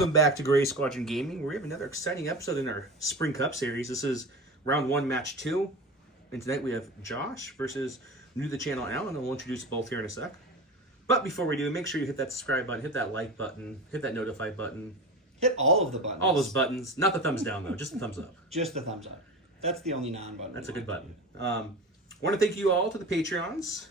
Welcome back to Gray Squadron Gaming. We have another exciting episode in our Spring Cup series. This is round 1, match 2. And tonight we have Josh versus new to the channel Alan, and we'll introduce both here in a sec. But before we do, make sure you hit that subscribe button, hit that like button, hit that notify button. Hit all of the buttons. All those buttons. Not the thumbs down, though. Just the thumbs up. Just the thumbs up. That's the only non-button. That's a good button. I want to thank you all to the Patreons,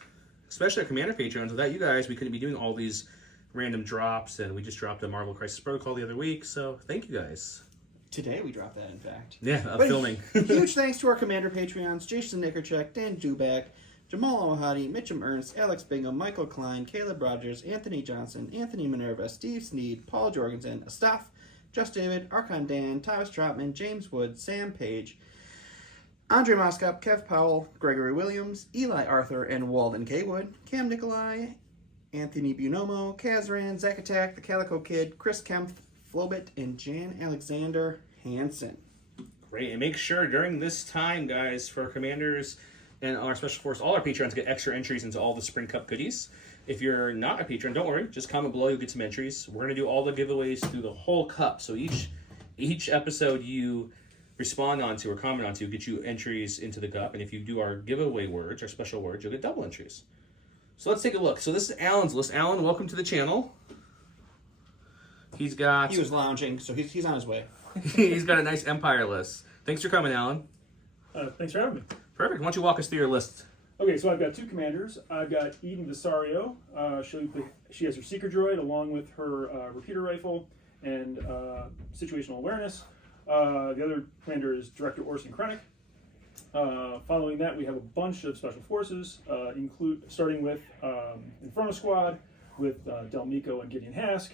especially our Commander Patreons. Without you guys, we couldn't be doing all these random drops, and we just dropped a Marvel Crisis Protocol the other week, so thank you guys. Today we dropped that, in fact. Yeah, filming. Huge thanks to our Commander Patreons, Jason Nickerchek, Dan Dubak, Jamal Ohadi, Mitchum Ernst, Alex Bingham, Michael Klein, Caleb Rogers, Anthony Johnson, Anthony Minerva, Steve Sneed, Paul Jorgensen, Astaf, Just David, Archon Dan, Thomas Trotman, James Wood, Sam Page, Andre Moskop, Kev Powell, Gregory Williams, Eli Arthur, and Walden K. Wood, Cam Nikolai, Anthony Bunomo, Kazran, Zach Attack, The Calico Kid, Chris Kempf, Flobit, and Jan Alexander Hansen. Great, and make sure during this time, guys, for our commanders and our special force, all our patrons get extra entries into all the Spring Cup goodies. If you're not a patron, don't worry, just comment below, you'll get some entries. We're going to do all the giveaways through the whole cup, so each episode you respond onto or comment onto get you entries into the cup, and if you do our giveaway words, our special words, you'll get double entries. So let's take a look. So this is Alan's list. Alan, welcome to the channel. He's got... He was lounging, so he's on his way. He's got a nice Empire list. Thanks for coming, Alan. Thanks for having me. Perfect. Why don't you walk us through your list? Okay, so I've got 2 commanders. I've got Iden Visario. She has her Seeker Droid along with her repeater rifle and situational awareness. The other commander is Director Orson Krennic. Following that, we have a bunch of special forces, starting with Inferno Squad with Del Mico and Gideon Hask,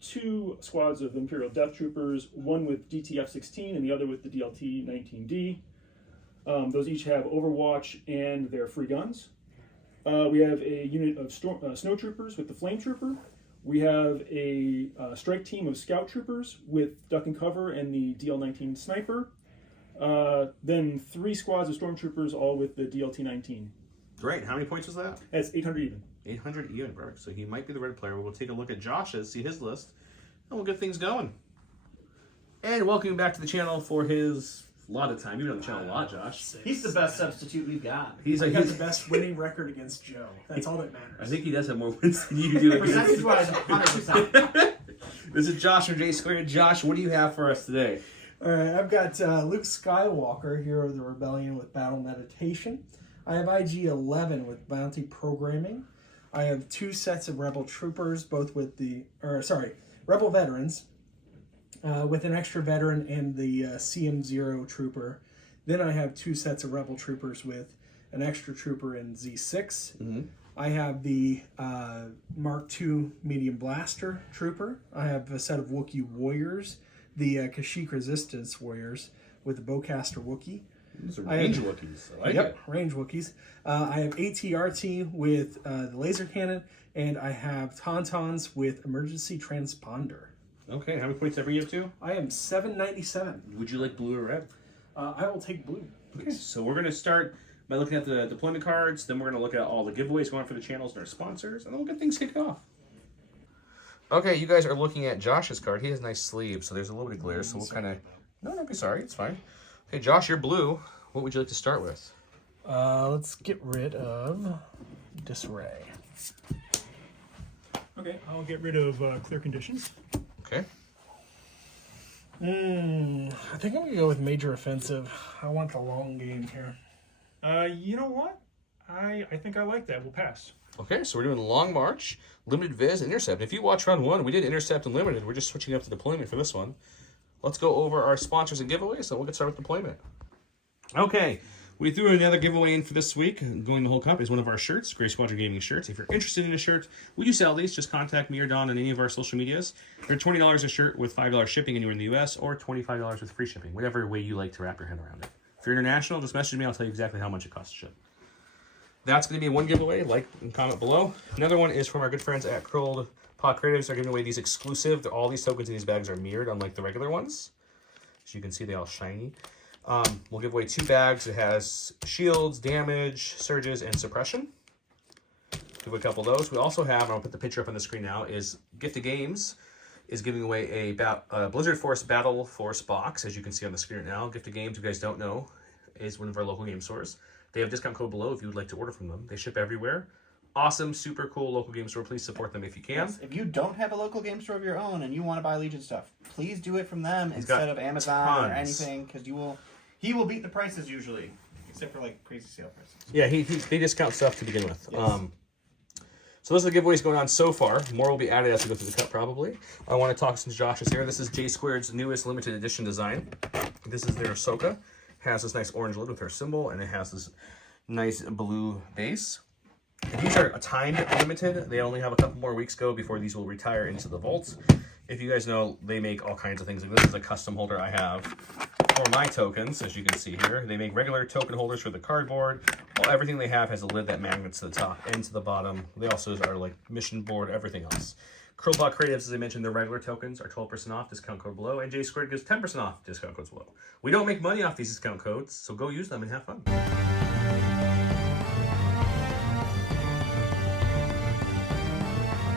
2 squads of Imperial Death Troopers, one with DTF-16 and the other with the DLT-19D. Those each have Overwatch and their free guns. We have a unit of Snow Troopers with the Flame Trooper. We have a strike team of Scout Troopers with Duck and Cover and the DL-19 Sniper. Then 3 squads of Stormtroopers, all with the DLT-19. Great. How many points was that? That's 800 even. 800 even, perfect. So he might be the red player. We'll take a look at Josh's, see his list, and we'll get things going. And welcome you back to the channel for his allotted time. You've been on the channel a lot, Josh. He's the best substitute we've got. He's got the best winning record against Joe. That's all that matters. I think he does have more wins than you do. Percentage-wise, 100%. This is Josh from J Squared. Josh, what do you have for us today? All right, I've got Luke Skywalker, Hero of the Rebellion with Battle Meditation. I have IG-11 with Bounty Programming. I have 2 sets of Rebel Troopers, both with Rebel Veterans, with an extra veteran and the CM0 Trooper. Then I have 2 sets of Rebel Troopers with an extra trooper in Z6. Mm-hmm. I have the Mark II Medium Blaster Trooper. I have a set of Wookiee Warriors, the Kashyyyk Resistance Warriors with the Bowcaster Wookiee. These are range Wookiees. I like it. Range Wookiees. I have ATRT with the laser cannon, and I have Tauntauns with emergency transponder. Okay, how many points ever you have to? I am 797. Would you like blue or red? I will take blue. Okay, so we're going to start by looking at the deployment cards, then we're going to look at all the giveaways going for the channels and our sponsors, and then we'll get things kicked off. Okay, you guys are looking at Josh's card. He has nice sleeves, so there's a little bit of glare, so we'll kind of... No, don't be sorry. It's fine. Okay, Josh, you're blue. What would you like to start with? Let's get rid of Disarray. Okay, I'll get rid of Clear Conditions. Okay. I think I'm going to go with Major Offensive. I want the long game here. You know what? I think I like that. We'll pass. Okay, so we're doing Long March, Limited Viz, Intercept. If you watch round 1, we did Intercept and Limited. We're just switching up to deployment for this one. Let's go over our sponsors and giveaways, so we'll get started with deployment. Okay, we threw another giveaway in for this week. Going the whole cup is one of our shirts, Gray Squadron Gaming shirts. If you're interested in a shirt, we do sell these. Just contact me or Don on any of our social medias. They're $20 a shirt with $5 shipping anywhere in the U.S. or $25 with free shipping, whatever way you like to wrap your head around it. If you're international, just message me. I'll tell you exactly how much it costs to ship. That's going to be one giveaway. Like and comment below. Another one is from our good friends at Curled Pot Creatives. They're giving away these exclusive. All these tokens in these bags are mirrored, unlike the regular ones. So you can see they all shiny. We'll give away 2 bags. It has shields, damage, surges, and suppression. Give away a couple of those. We also have, and I'll put the picture up on the screen now, is Gift of Games. is giving away a Blizzard Force Battle Force box, as you can see on the screen now. Gift of Games, if you guys don't know, is one of our local game stores. They have a discount code below if you would like to order from them. They ship everywhere. Awesome, super cool local game store. Please support them if you can. Yes, if you don't have a local game store of your own and you want to buy Legion stuff, please do it from them He's instead got of Amazon tons. or anything, because he will beat the prices usually, except for like crazy sale prices. Yeah, they discount stuff to begin with. Yes. So those are the giveaways going on so far. More will be added as we go through the cut, probably. I want to talk since Josh is here. This is J Squared's newest limited edition design. This is their Ahsoka. Has this nice orange lid with her symbol, and it has this nice blue base. And these are a timed limited. They only have a couple more weeks go before these will retire into the vaults. If you guys know, they make all kinds of things. Like this is a custom holder I have for my tokens, as you can see here. They make regular token holders for the cardboard. Well, everything they have has a lid that magnets to the top and to the bottom. They also are like mission board, everything else. Curlbot Creatives, as I mentioned, their regular tokens are 12% off, discount code below, and J Squared gives 10% off, discount codes below. We don't make money off these discount codes, so go use them and have fun.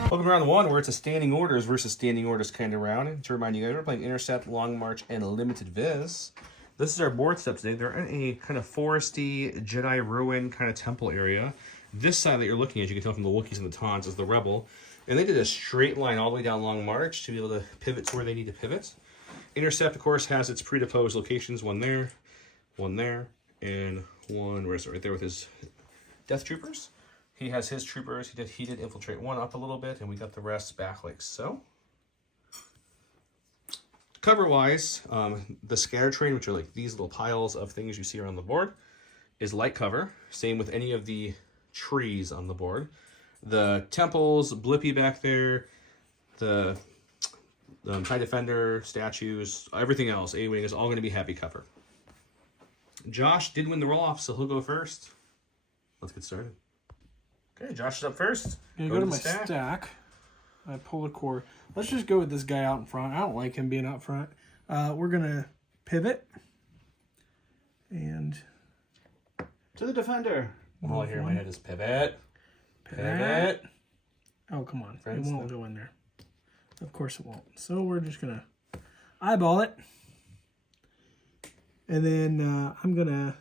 Welcome to round one, where it's a standing orders versus standing orders kind of round. And to remind you guys, we're playing Intercept, Long March, and Limited Viz. This is our board step today. They're in a kind of foresty, Jedi ruin kind of temple area. This side that you're looking at, you can tell from the Wookiees and the Taunts, is the Rebel. And they did a straight line all the way down Long March to be able to pivot to where they need to pivot. Intercept, of course, has its predisposed locations. One there, and one, where is it? Right there with his Death Troopers. He has his troopers. He did infiltrate one up a little bit, and we got the rest back like so. Cover-wise, the scatter train, which are like these little piles of things you see around the board, is light cover. Same with any of the trees on the board. The temples, Blippy back there, the TIE Defender, statues, everything else, A-Wing is all going to be heavy cover. Josh did win the roll-off, so he'll go first. Let's get started. Okay, Josh is up first. I'm gonna go to my stack. I pull a core. Let's just go with this guy out in front. I don't like him being out front. We're gonna pivot and To the defender. All I hear in my head is pivot. pivot. Oh, come on. Friends, it won't go in there. Of course it won't. So we're just gonna eyeball it. And then I'm gonna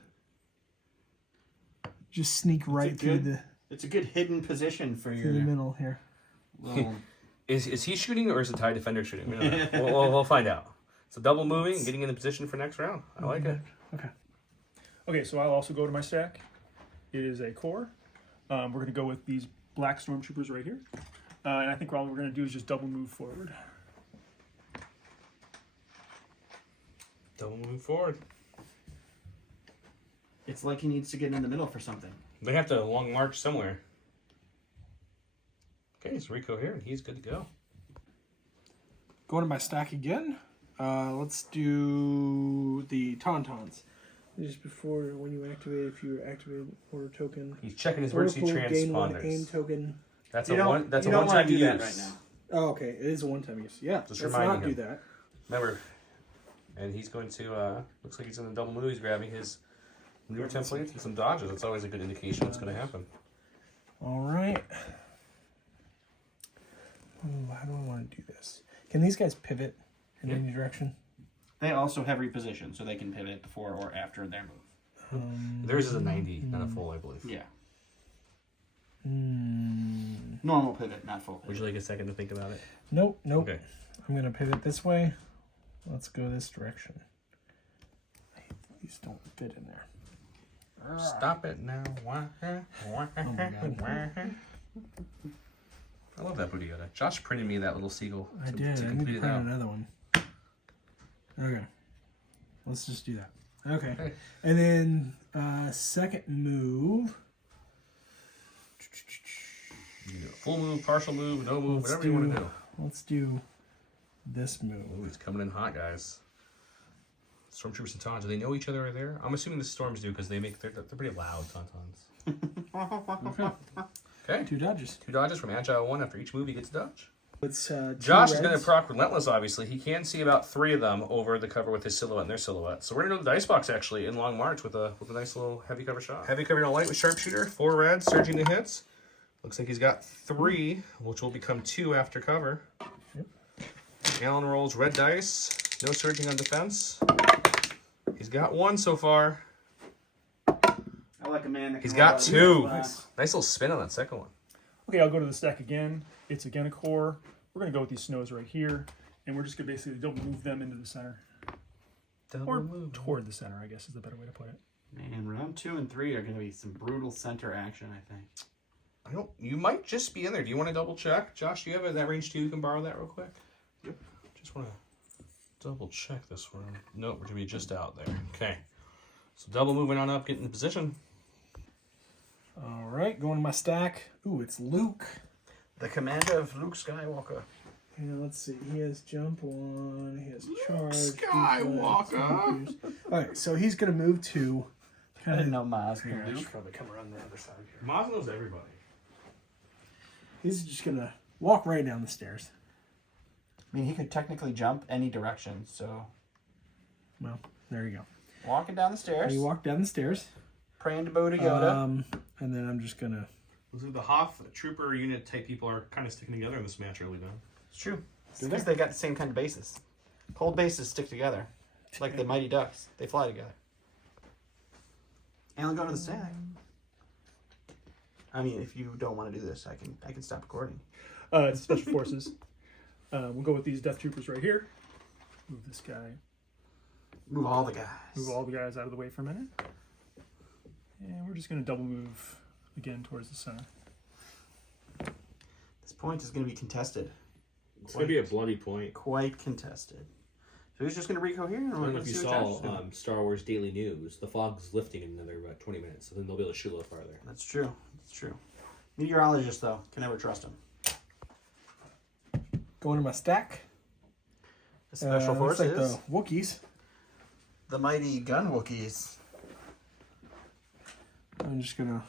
just sneak right through the It's a good hidden position for through your the middle here. little... Is he shooting or is the TIE Defender shooting? We don't know. we'll find out. So double moving and getting in the position for next round. I like it. Okay. Okay, so I'll also go to my stack. It is a core. We're going to go with these black stormtroopers right here. And I think all we're going to do is just double move forward. Double moving forward. It's like he needs to get in the middle for something. They have to long march somewhere. Okay, so Rico here, and he's good to go. Going to my stack again. Let's do the Tauntauns. Just before, when you activate, if you activate order token. He's checking his emergency gain one aim transponders. token. That's You a don't- one. That's you a don't one-time wanna do use. that right now. Oh, okay. It is a one-time use. Yeah, Just let's reminding not do him. that. Remember, and he's going to. Looks like he's in the double move. He's grabbing his newer templates and some dodges. That's always a good indication what's going to happen. All right. Ooh, how do I want to do this? Can these guys pivot in any direction? They also have reposition, so they can pivot before or after their move. Theirs is a 90, not a full, I believe. Yeah. Normal pivot, not full pivot. Would you like a second to think about it? Nope. Okay. I'm going to pivot this way. Let's go this direction. These don't fit in there. Stop it now. I love that Booty Yoda. Josh printed me that little seagull. I to did. I need complete to it print out. another one. Okay. Let's just do that. Okay. Okay. And then second move. You can do a full move, partial move, no move, Let's whatever you want to do. Let's do this move. Ooh, he's coming in hot, guys. Stormtroopers and Tauntauns, do they know each other are there? I'm assuming the Storms do because they're pretty loud, Tauntauns. Okay. 2 dodges. 2 dodges from Agile 1 after each move he gets a dodge. It's Josh is going to proc Relentless, obviously. He can see about 3 of them over the cover with his silhouette and their silhouette. So we're going to go to the dice box, actually, in Long March with a nice little heavy cover shot. Heavy cover on light with Sharpshooter, 4 red, surging the hits. Looks like he's got 3, which will become 2 after cover. Alan rolls red dice. No surging on defense. He's got 1 so far. I like a man that can He's roll got out 2. with, Nice little spin on that second one. Okay, I'll go to the stack again. It's again a core. We're going to go with these snows right here, and we're just going to basically double move them into the center. Or toward the center, I guess is the better way to put it. Man, round 2 and 3 are going to be some brutal center action, I think. I don't. You might just be in there. Do you want to double check? Josh, do you have that range 2? You can borrow that real quick? Yep. Just want to double check this one. No, we're going to be just out there. Okay. So double moving on up, getting in position. All right, going to my stack. Ooh, it's Luke. The commander of Luke Skywalker. Yeah, let's see. He has jump 1. He has charge. Skywalker. defense. All right, so he's going to move to. I didn't know Maz knew Here, I should Luke. probably come around the other side here. Maz knows everybody. He's just going to walk right down the stairs. I mean, he could technically jump any direction, so... Well, there you go. Walking down the stairs. He walked down the stairs. Praying to Buddha Yoda. And then I'm just going to... Looks like the Hoth trooper unit type people are kind of sticking together in this match early now. It's true. Because they got the same kind of bases. Cold bases stick together. Like the Mighty Ducks. They fly together. And I'll go to the stack. I mean, if you don't want to do this, I can stop recording. It's Special Forces. We'll go with these Death Troopers right here. Move this guy. Move all the guys. Move all the guys out of the way for a minute. And we're just going to double move again towards the center. This point is going to be contested. It's going to be a bloody point. Quite contested. So he's just going to Rico here? I don't know if you saw Star Wars Daily News. The fog's lifting in another about 20 minutes, so then they'll be able to shoot a little farther. That's true. That's true. Meteorologist, though. Can never trust him. Going to my stack. The Special looks Forces. like the Wookiees. The mighty gun Wookiees. I'm just going to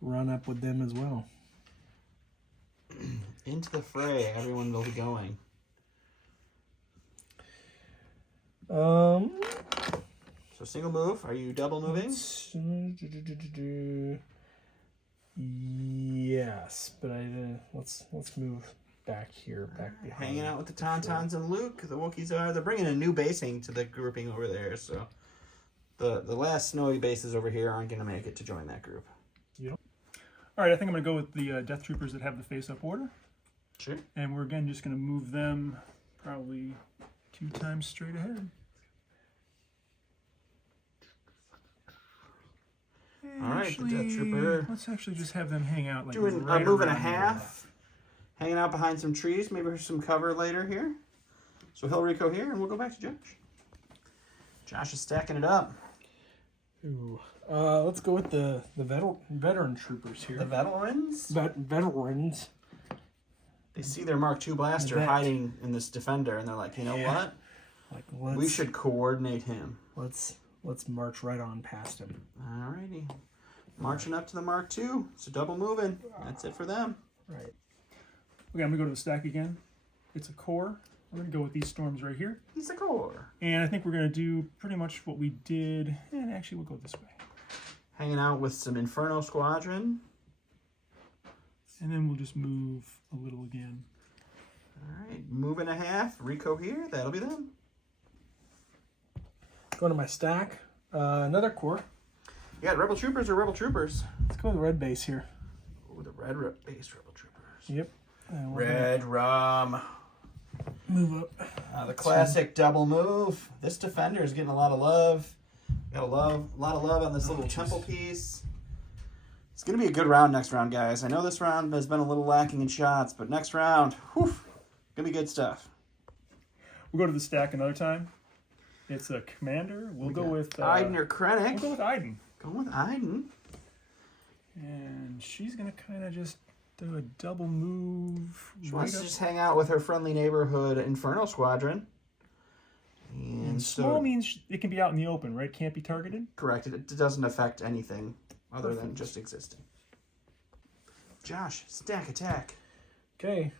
run up with them as well. Into the fray. Everyone will be going. So single move. Are you double moving? Yes, but let's move back here, back behind. Hanging out with the Tauntauns and Luke. The Wookiees are. They're bringing a new basing to the grouping over there. So the last snowy bases over here aren't going to make it to join that group. All right, I think I'm going to go with the Death Troopers that have the face-up order. Sure. And we're, again, just going to move them probably 2 times straight ahead. And All right, the Death Trooper. Let's actually just have them hang out like Doing right a move and a around here. half. Hanging out behind some trees. Maybe some cover later here. So he'll Rico here, and we'll go back to Josh. Josh is stacking it up. Ooh. Let's go with the veteran troopers here. The veterans. Veterans. They see their Mark II blaster Vet. hiding in this defender, and they're like, you know what? Like We should coordinate him. let's march right on past him. Alrighty. Marching up to the Mark II. So double moving. That's it for them. Right. Okay, I'm going to go to the stack again. It's a core. We're going to go with these storms right here. He's a core. And I think we're going to do pretty much what we did. And actually, we'll go this way. Hanging out with some Inferno Squadron. And then we'll just move a little again. Alright. Move and a half. Rico here. That'll be them. Going to my stack. Another core. You got Rebel Troopers or Rebel Troopers? Let's go with the red base here. Oh, the base Rebel Troopers. Yep. Red Rum. Move up. The classic double move. This defender is getting a lot of love. Got a lot of love on this little temple piece. It's going to be a good round next round, guys. I know this round has been a little lacking in shots, but next round, whew, going to be good stuff. We'll go to the stack another time. It's a commander. We'll go with... Iden or Krennic. We'll go with Iden. Going with Iden. And she's going to kind of just do a double move. She wants to just hang out with her friendly neighborhood Inferno Squadron. And small so, means it can be out in the open, right? Can't be targeted? correct. It doesn't affect anything other than just existing. Josh, stack attack. Okay.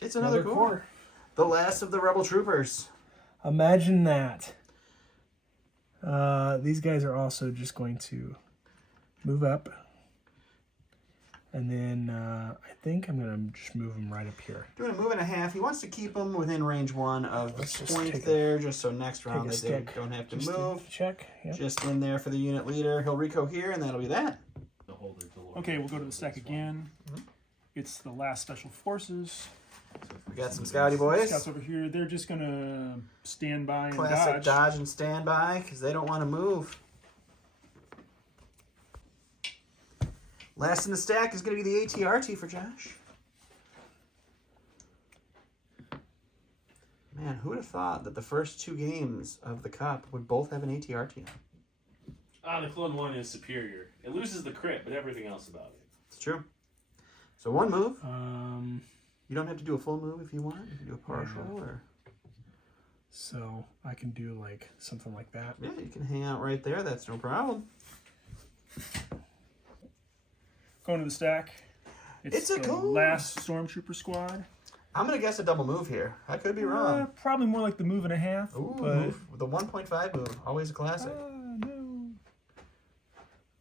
It's another core. The last of the Rebel Troopers. Imagine that. These guys are also just going to move up. And then I think I'm going to just move him right up here. Doing a move and a half. He wants to keep him within range 1 of Let's the just point take a- there, just so next round take a they stick. don't have to Just move. check. Yep. Just in there for the unit leader. He'll Rico here, and that'll be that. Okay, we'll go to the stack again. It's the last special forces. We got some Scouty boys. Scouts over here. They're just gonna stand by and Classic dodge. dodge and standby because they don't want to move. Last in the stack is going to be the ATRT for Josh. Man, who would have thought that the first 2 games of the Cup would both have an ATRT on? The clone one is superior. It loses the crit, but everything else about it. It's true. So 1 move. Um, You don't have to do a full move if you want. You can do a partial or... so I can do like something like that. Yeah, you can hang out right there. That's no problem. Going to the stack. It's a the goal. last Stormtrooper squad. I'm going to guess a double move here. I could be wrong. Probably more like the move and a half. Ooh, but move. The 1.5 move. Always a classic. no.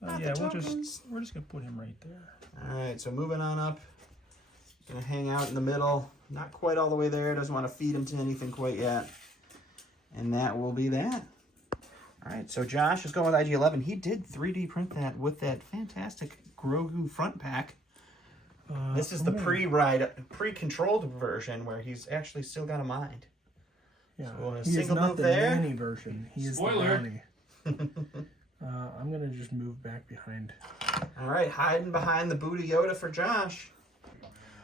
Not Yeah, the we're tokens. just gonna put him right there. All right, so moving on up. Gonna hang out in the middle. Not quite all the way there. Doesn't want to feed him to anything quite yet. And that will be that. All right, so Josh is going with IG-11. He did 3D print that with that fantastic Grogu front pack. This is the pre-controlled version where he's actually still got a mind. Yeah, So a he is single not move the there. nanny version. He is Spoiler. the nanny. I'm gonna just move back behind. All right, hiding behind the Buddha Yoda for Josh.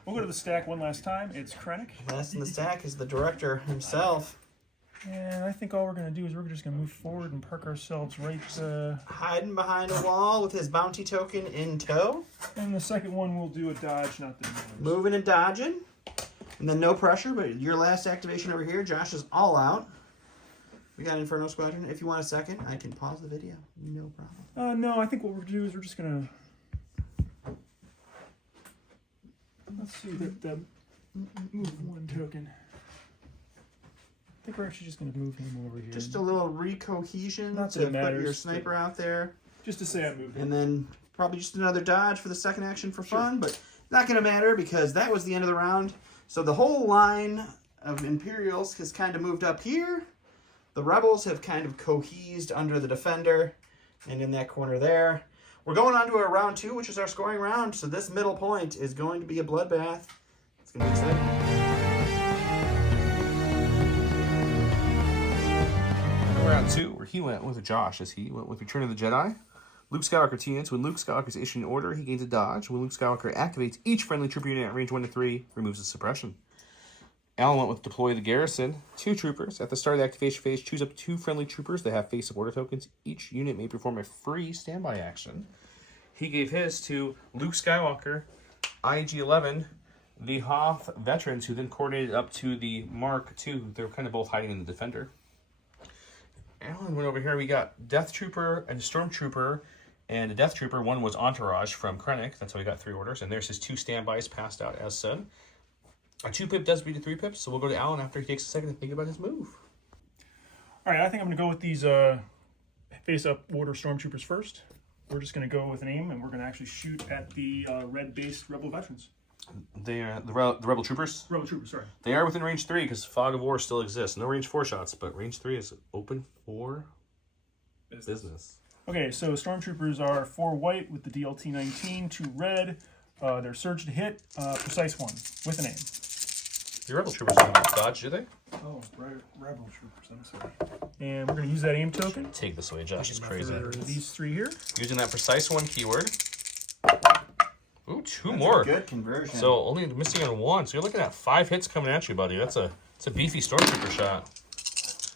We'll go to the stack one last time. It's Krennic. Last in the stack is the director himself. And I think all we're going to do is we're just going to move forward and park ourselves right. Hiding behind a wall with his bounty token in tow. And the second one we'll do a dodge, not the moves. Moving and dodging. And then no pressure, but your last activation over here, Josh is all out. We got Inferno Squadron. If you want a second, I can pause the video. No problem. No, I think what we'll do is we're just going to... Let's see, the move 1 token. I think we're actually just going to move him over here. Just a little recohesion Not that to it matters, put your but- sniper out there. Just to say I moved him. And then probably just another dodge for the second action for fun, but not going to matter because that was the end of the round. So the whole line of Imperials has kind of moved up here. The Rebels have kind of cohesed under the Defender and in that corner there. We're going on to our round 2, which is our scoring round. So this middle point is going to be a bloodbath. It's going to be exciting. Round 2, where he went with Josh, as he went with Return of the Jedi. Luke Skywalker T-Ins. When Luke Skywalker is issued an order, he gains a dodge. When Luke Skywalker activates, each friendly trooper unit at range 1 to 3 removes its suppression. Alan went with Deploy the Garrison. 2 troopers. At the start of the activation phase, choose up to 2 friendly troopers that have face-up order tokens. Each unit may perform a free standby action. He gave his to Luke Skywalker, IG-11, the Hoth veterans, who then coordinated up to the Mark II. They were kind of both hiding in the Defender. Alan went over here. We got Death Trooper and a Stormtrooper and a Death Trooper. One was Entourage from Krennic. That's why we got 3 orders. And there's his 2 standbys passed out as said. A 2-pip does beat a 3-pip, so we'll go to Alan after he takes a second to think about his move. All right, I think I'm going to go with these face-up order Stormtroopers first. We're just going to go with an aim, and we're going to actually shoot at the red-based Rebel veterans. They are the Rebel Troopers. Rebel Troopers, sorry. They are within range 3 because Fog of War still exists. No range 4 shots, but range 3 is open for business. Okay, so Stormtroopers are 4 white with the DLT 19, 2 red. They're surge to hit, precise 1 with an aim. The Rebel Troopers don't dodge, do they? Oh, Rebel Troopers, I'm sorry. And we're going to use that aim token. Take this away, Josh is crazy. For these 3 here. Using that precise 1 keyword. Ooh, 2 That's more. a good conversion. So only missing on 1. So you're looking at 5 hits coming at you, buddy. It's a beefy Stormtrooper shot.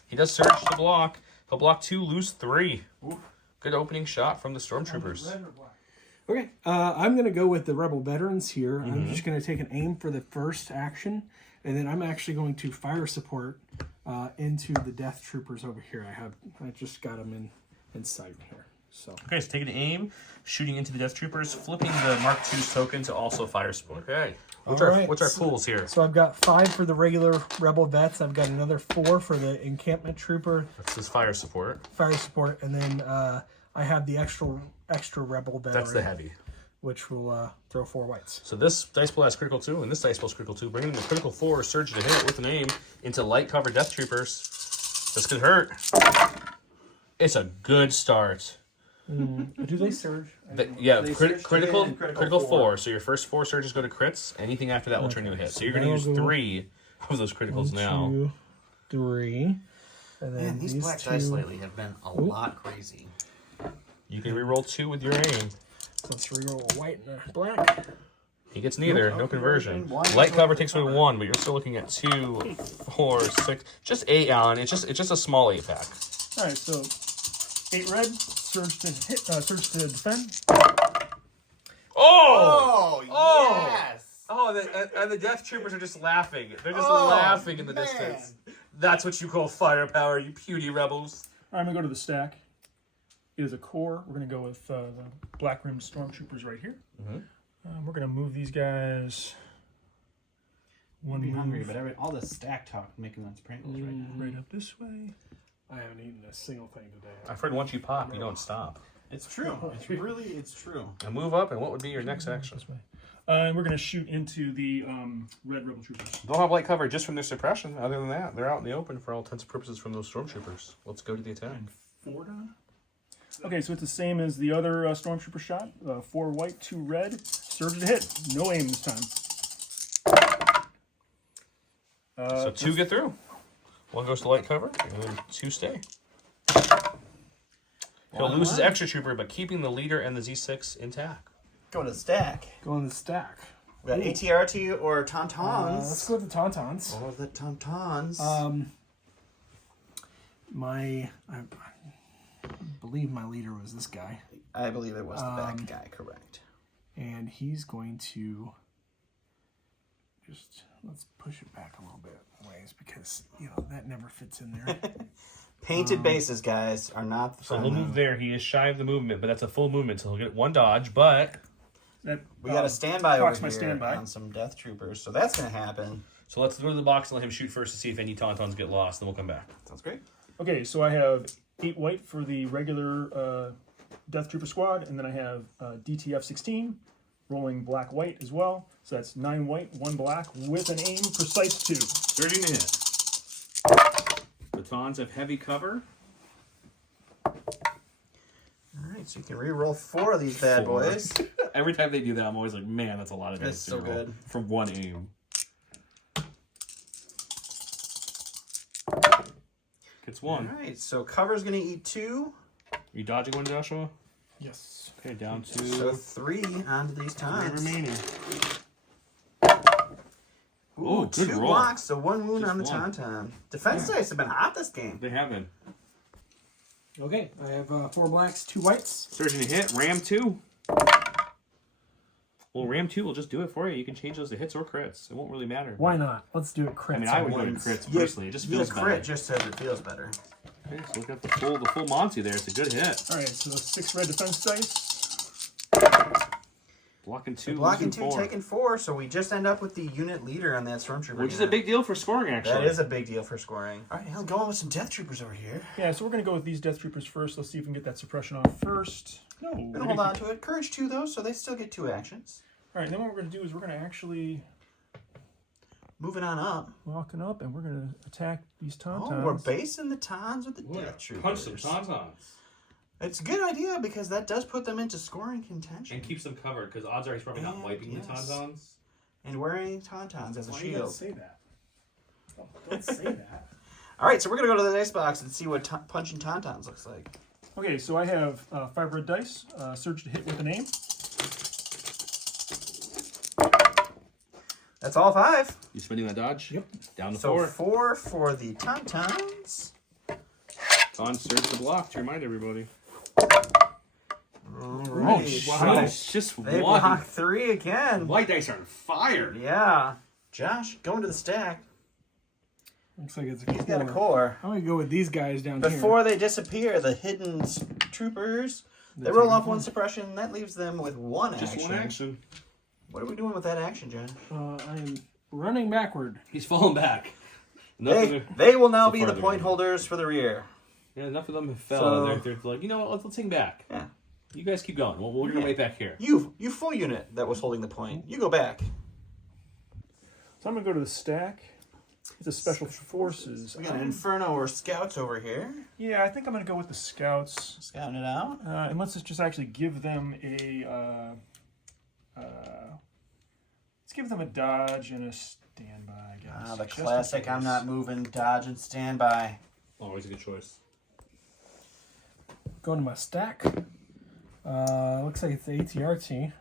He does surge to block. He'll block 2, lose 3. Ooh. Good opening shot from the Stormtroopers. Red or black? Okay, I'm going to go with the Rebel veterans here. I'm just going to take an aim for the first action, and then I'm actually going to fire support into the Death Troopers over here. I just got them in sight here. So Okay, so taking aim, shooting into the Death Troopers, flipping the Mark II's token to also fire support. Okay. What's our pools here? So I've got 5 for the regular Rebel vets. I've got another 4 for the encampment trooper That's his fire support. fire support, and then I have the extra Rebel veteran. That's the heavy. which will throw 4 whites. So this dice pool has critical 2, and this dice pool has critical 2. Bringing the critical 4 surge to hit with an aim into light cover Death Troopers. This could hurt. It's a good start. Do they surge? Yeah, They surge to critical hit and critical critical 4. So your first 4 surges go to crits. Anything after that will turn into a hit. So you're going to use 3 of those criticals now. 2, 3. And then Man, these black dice lately have been a lot crazy. You can reroll 2 with your aim. So let's reroll a white and a black. He gets neither. No conversion. One Light cover conversion. takes away 1, but you're still looking at 2, 4, 6. Just 8 on. It's just a small 8 pack. All right, so 8 red, surge to hit, surge to defend. Oh! Yes! Oh, and the Death Troopers are just laughing. They're just laughing in the man. distance. That's what you call firepower, you puny rebels. All right, I'm gonna go to the stack. It is a core. We're gonna go with the black rimmed stormtroopers right here. We're gonna move these guys. One Be move hungry, but all this stack talk making those Pringles right now. right up this way. I haven't eaten a single thing today. I've heard once you pop, you don't stop. It's true. It's true. And move up, and what would be your next action? This way. And we're gonna shoot into the red rebel troopers. They'll have light cover just from their suppression. Other than that, they're out in the open for all intents and purposes from those stormtroopers. Let's go to the attack. 4 down. Okay, so it's the same as the other stormtrooper shot. 4 white, 2 red. Surge to hit. No aim this time. So 2 get through. 1 goes to light cover, and then 2 stay. He'll lose his extra trooper, but keeping the leader and the Z6 intact. Go to the stack. Go in the stack. We got ATRT or Let's Tauntauns. go with the Tauntauns. Or the Tauntauns. I believe my leader was this guy. I believe it was the back guy, correct. And he's going to let's push it back a little bit ways because, that never fits in there. Painted bases, guys, are not the So he'll move there. He is shy of the movement, but that's a full movement, so he'll get 1 dodge, but... We got a standby over Prox my here standby. on some Death Troopers, so that's going to happen. So let's go to the box and let him shoot first to see if any Tauntauns get lost, then we'll come back. Sounds great. Okay, so I have 8 white for the regular Death Trooper squad, and then I have DTF 16 rolling black white as well. So that's 9 white, 1 black with an aim precise 2. Surging to hit. Batons have heavy cover. All right, so you can re-roll 4 of these bad 4. boys. Every time they do that, I'm always like, man, that's a lot of dice That's to so roll good. from 1 aim. Gets 1. All right, so cover's going to eat 2. You dodging 1, Joshua? Yes. Okay, down to So 3 onto these 3 times. remaining. Ooh, Ooh, good 2 roll. blocks, so 1 wound Just on the 1. Tauntaun. Defense dice have been hot this game. They have been. Okay, I have 4 blacks, 2 whites. Surging to hit. Ram 2. Well, Ram 2 will just do it for you. You can change those to hits or crits. It won't really matter. Why not? Let's do it crits. I mean, I would do it Ones. crits Yeah, personally. It just yeah, feels crit better. just says it feels better. Okay, so look at the full Monty there. It's a good hit. All right, so 6 red defense dice. Blocking 2, Blocking losing 2, 4. taking 4, so we just end up with the unit leader on that Stormtrooper. Which is a big deal for scoring, actually. That is a big deal for scoring. All right, I'm going with some Death Troopers over here. Yeah, so we're going to go with these Death Troopers first. Let's see if we can get that suppression off first. No. I'm going to hold on to it. Courage 2, though, so they still get 2 actions. All right, then what we're going to do is we're going to actually Moving on up. walking up and we're going to attack these Tauntauns. Oh, we're basing the Tons with the Death Troopers. Punch some Tauntauns. It's a good idea because that does put them into scoring contention. And keeps them covered, because odds are he's probably not And wiping yes. the Tauntauns. And wearing Tauntauns as a Why do you gotta shield. say that? Don't say that. All right, so we're going to go to the dice box and see what punching Tauntauns looks like. Okay, so I have 5 red dice, surge to hit with an aim. That's all 5. You spending that dodge? Yep. Down to So 4. 4 for the Tauntauns. On surge to block to remind everybody. All Oh, right. wow. It's just They one. block 3 again. White dice are on fire. Yeah. Josh, going to the stack. Looks like it's a He's got a core. I'm going to go with these guys down Before they disappear, the hidden troopers, they roll off 1 suppression. That leaves them with 1 Just action. one action. What are we doing with that action, John? I am running backward. He's falling back. They will now So be far the they're point good. holders for the rear. Yeah, enough of them have fell. So- And they're like, you know what? Let's hang back. Yeah. You guys keep going. We're gonna wait back here. You full unit that was holding the point. You go back. So I'm gonna go to the stack. It's a special forces. We got an Inferno or Scouts over here. Yeah, I think I'm gonna go with the scouts. Scouting it out. And let's just actually give them a. Let's give them a dodge and a standby. I guess. The just in classic. case. I'm not moving. Dodge and standby. Always a good choice. Going to my stack. Looks like it's the ATRT.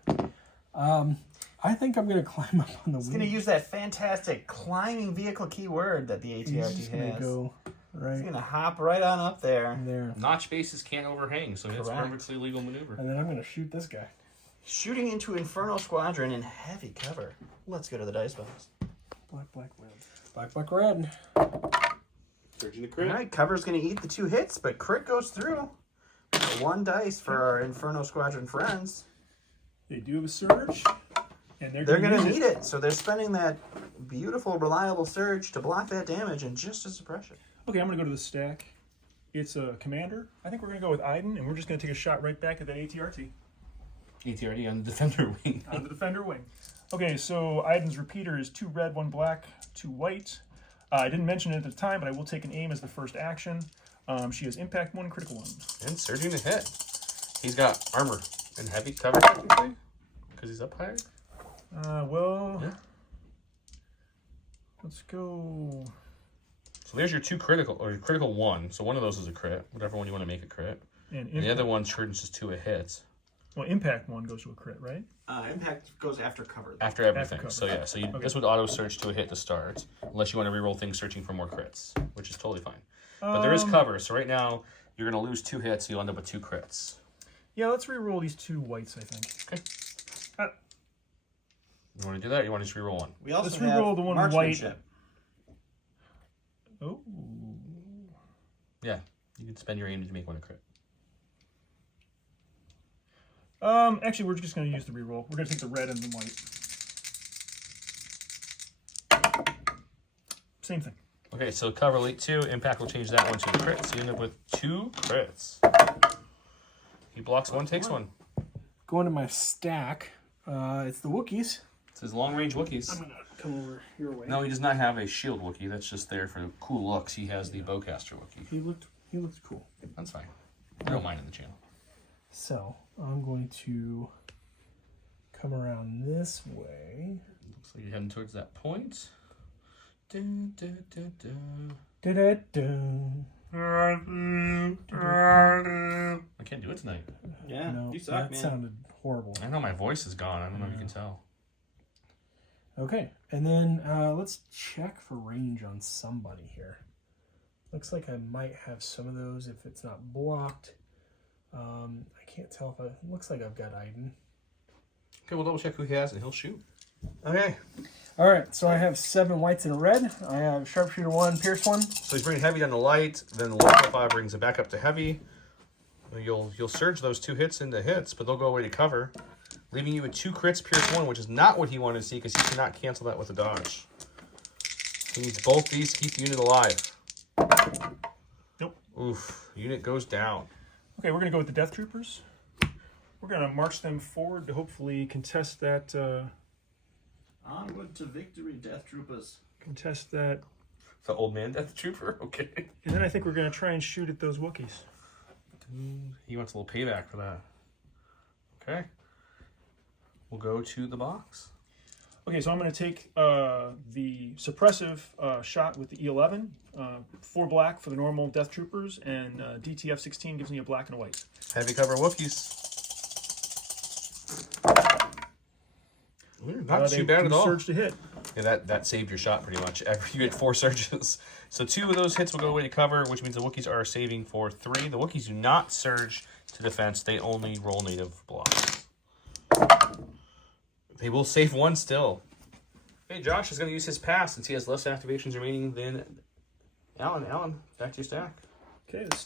I think I'm going to climb up on the It's wing. going to use that fantastic climbing vehicle keyword that the He's ATRT just going to has. go It's right going to hop right on up there. there. Notch bases can't overhang, so it's Correct. perfectly legal maneuver. And then I'm going to shoot this guy. Shooting into Inferno Squadron in heavy cover. Let's go to the dice box. Black, black, red. Black, black, red. Searching the All crit. right, cover's going to eat the 2 hits, but crit goes through. 1 dice for our Inferno Squadron friends. They do have a surge, and they're They're going use to need it, so they're spending that beautiful, reliable surge to block that damage and just to suppress it. Okay, I'm gonna go to the stack. It's a commander. I think we're gonna go with Iden, and we're just gonna take a shot right back at that ATRT ATRD on the defender wing. on the defender wing. Okay, so Iden's repeater is 2 red, 1 black, 2 white. I didn't mention it at the time, but I will take an aim as the first action. She has impact 1, critical 1. And surging to hit. He's got armor and heavy cover, technically, because he's up higher. Well, Yeah. let's go. So there's your 2 critical, or your critical 1. So one of those is a crit, whatever one you want to make a crit. And And the other one turns to a hit well, impact 1 goes to a crit, right? Impact goes after cover. after everything. cover. So yeah, so you, this would auto surge to a hit to start, unless you want to reroll things searching for more crits, which is totally fine. But there is cover, so right now you're going to lose 2 hits, so you'll end up with 2 crits. Yeah, let's re-roll these 2 whites, I think. Okay. You want to do that, or you want to just reroll one? We also Let's have re-roll the one marksmanship. Oh. Yeah, you can spend your aim to make one a crit. Actually, we're just going to use the reroll. We're going to take the red and the white. Same thing. Okay, so cover elite 2, impact will change that one to a crit, so you end up with 2 crits. He blocks 1, takes 1. Going to my stack. It's the Wookiees. It's his long range Wookiees. I'm going to come over your way. No, he does not have a shield Wookiee. That's just there for cool looks. He has the bowcaster Wookiee. He looked cool. That's fine. I don't mind in the channel. So I'm going to come around this way. Looks like you're heading towards that point. Da-da-da. I can't do it tonight. Yeah, No, you suck, that man. sounded horrible. I know my voice is gone. I don't know if you can tell. Okay, and then let's check for range on somebody here. Looks like I might have some of those if it's not blocked. I can't tell if it looks like I've got Iden. Okay, we'll double check who he has and he'll shoot. Okay. All right, so I have 7 whites and a red. I have sharpshooter 1, pierce 1. So he's bringing heavy down to light, then the light profile brings it back up to heavy. You'll surge those 2 hits into hits, but they'll go away to cover, leaving you with 2 crits, pierce 1, which is not what he wanted to see because he cannot cancel that with a dodge. He needs both these to keep the unit alive. Nope. Oof, unit goes down. Okay, we're going to go with the Death Troopers. We're going to march them forward to hopefully contest that. Onward to victory, Death Troopers. Contest that. The old man Death Trooper? Okay. And then I think we're going to try and shoot at those Wookiees. He wants a little payback for that. Okay. We'll go to the box. Okay, so I'm going to take the suppressive shot with the E11, 4 black for the normal Death Troopers, and DTF 16 gives me a black and a white. Heavy cover Wookiees. Not They too bad do at all. Surge to hit. Yeah, that saved your shot pretty much. You get 4 surges. So 2 of those hits will go away to cover, which means the Wookiees are saving for 3. The Wookiees do not surge to defense. They only roll native blocks. They will save 1 still. Hey, Josh is going to use his pass since he has less activations remaining than Alan. Alan, back to your stack. Okay, this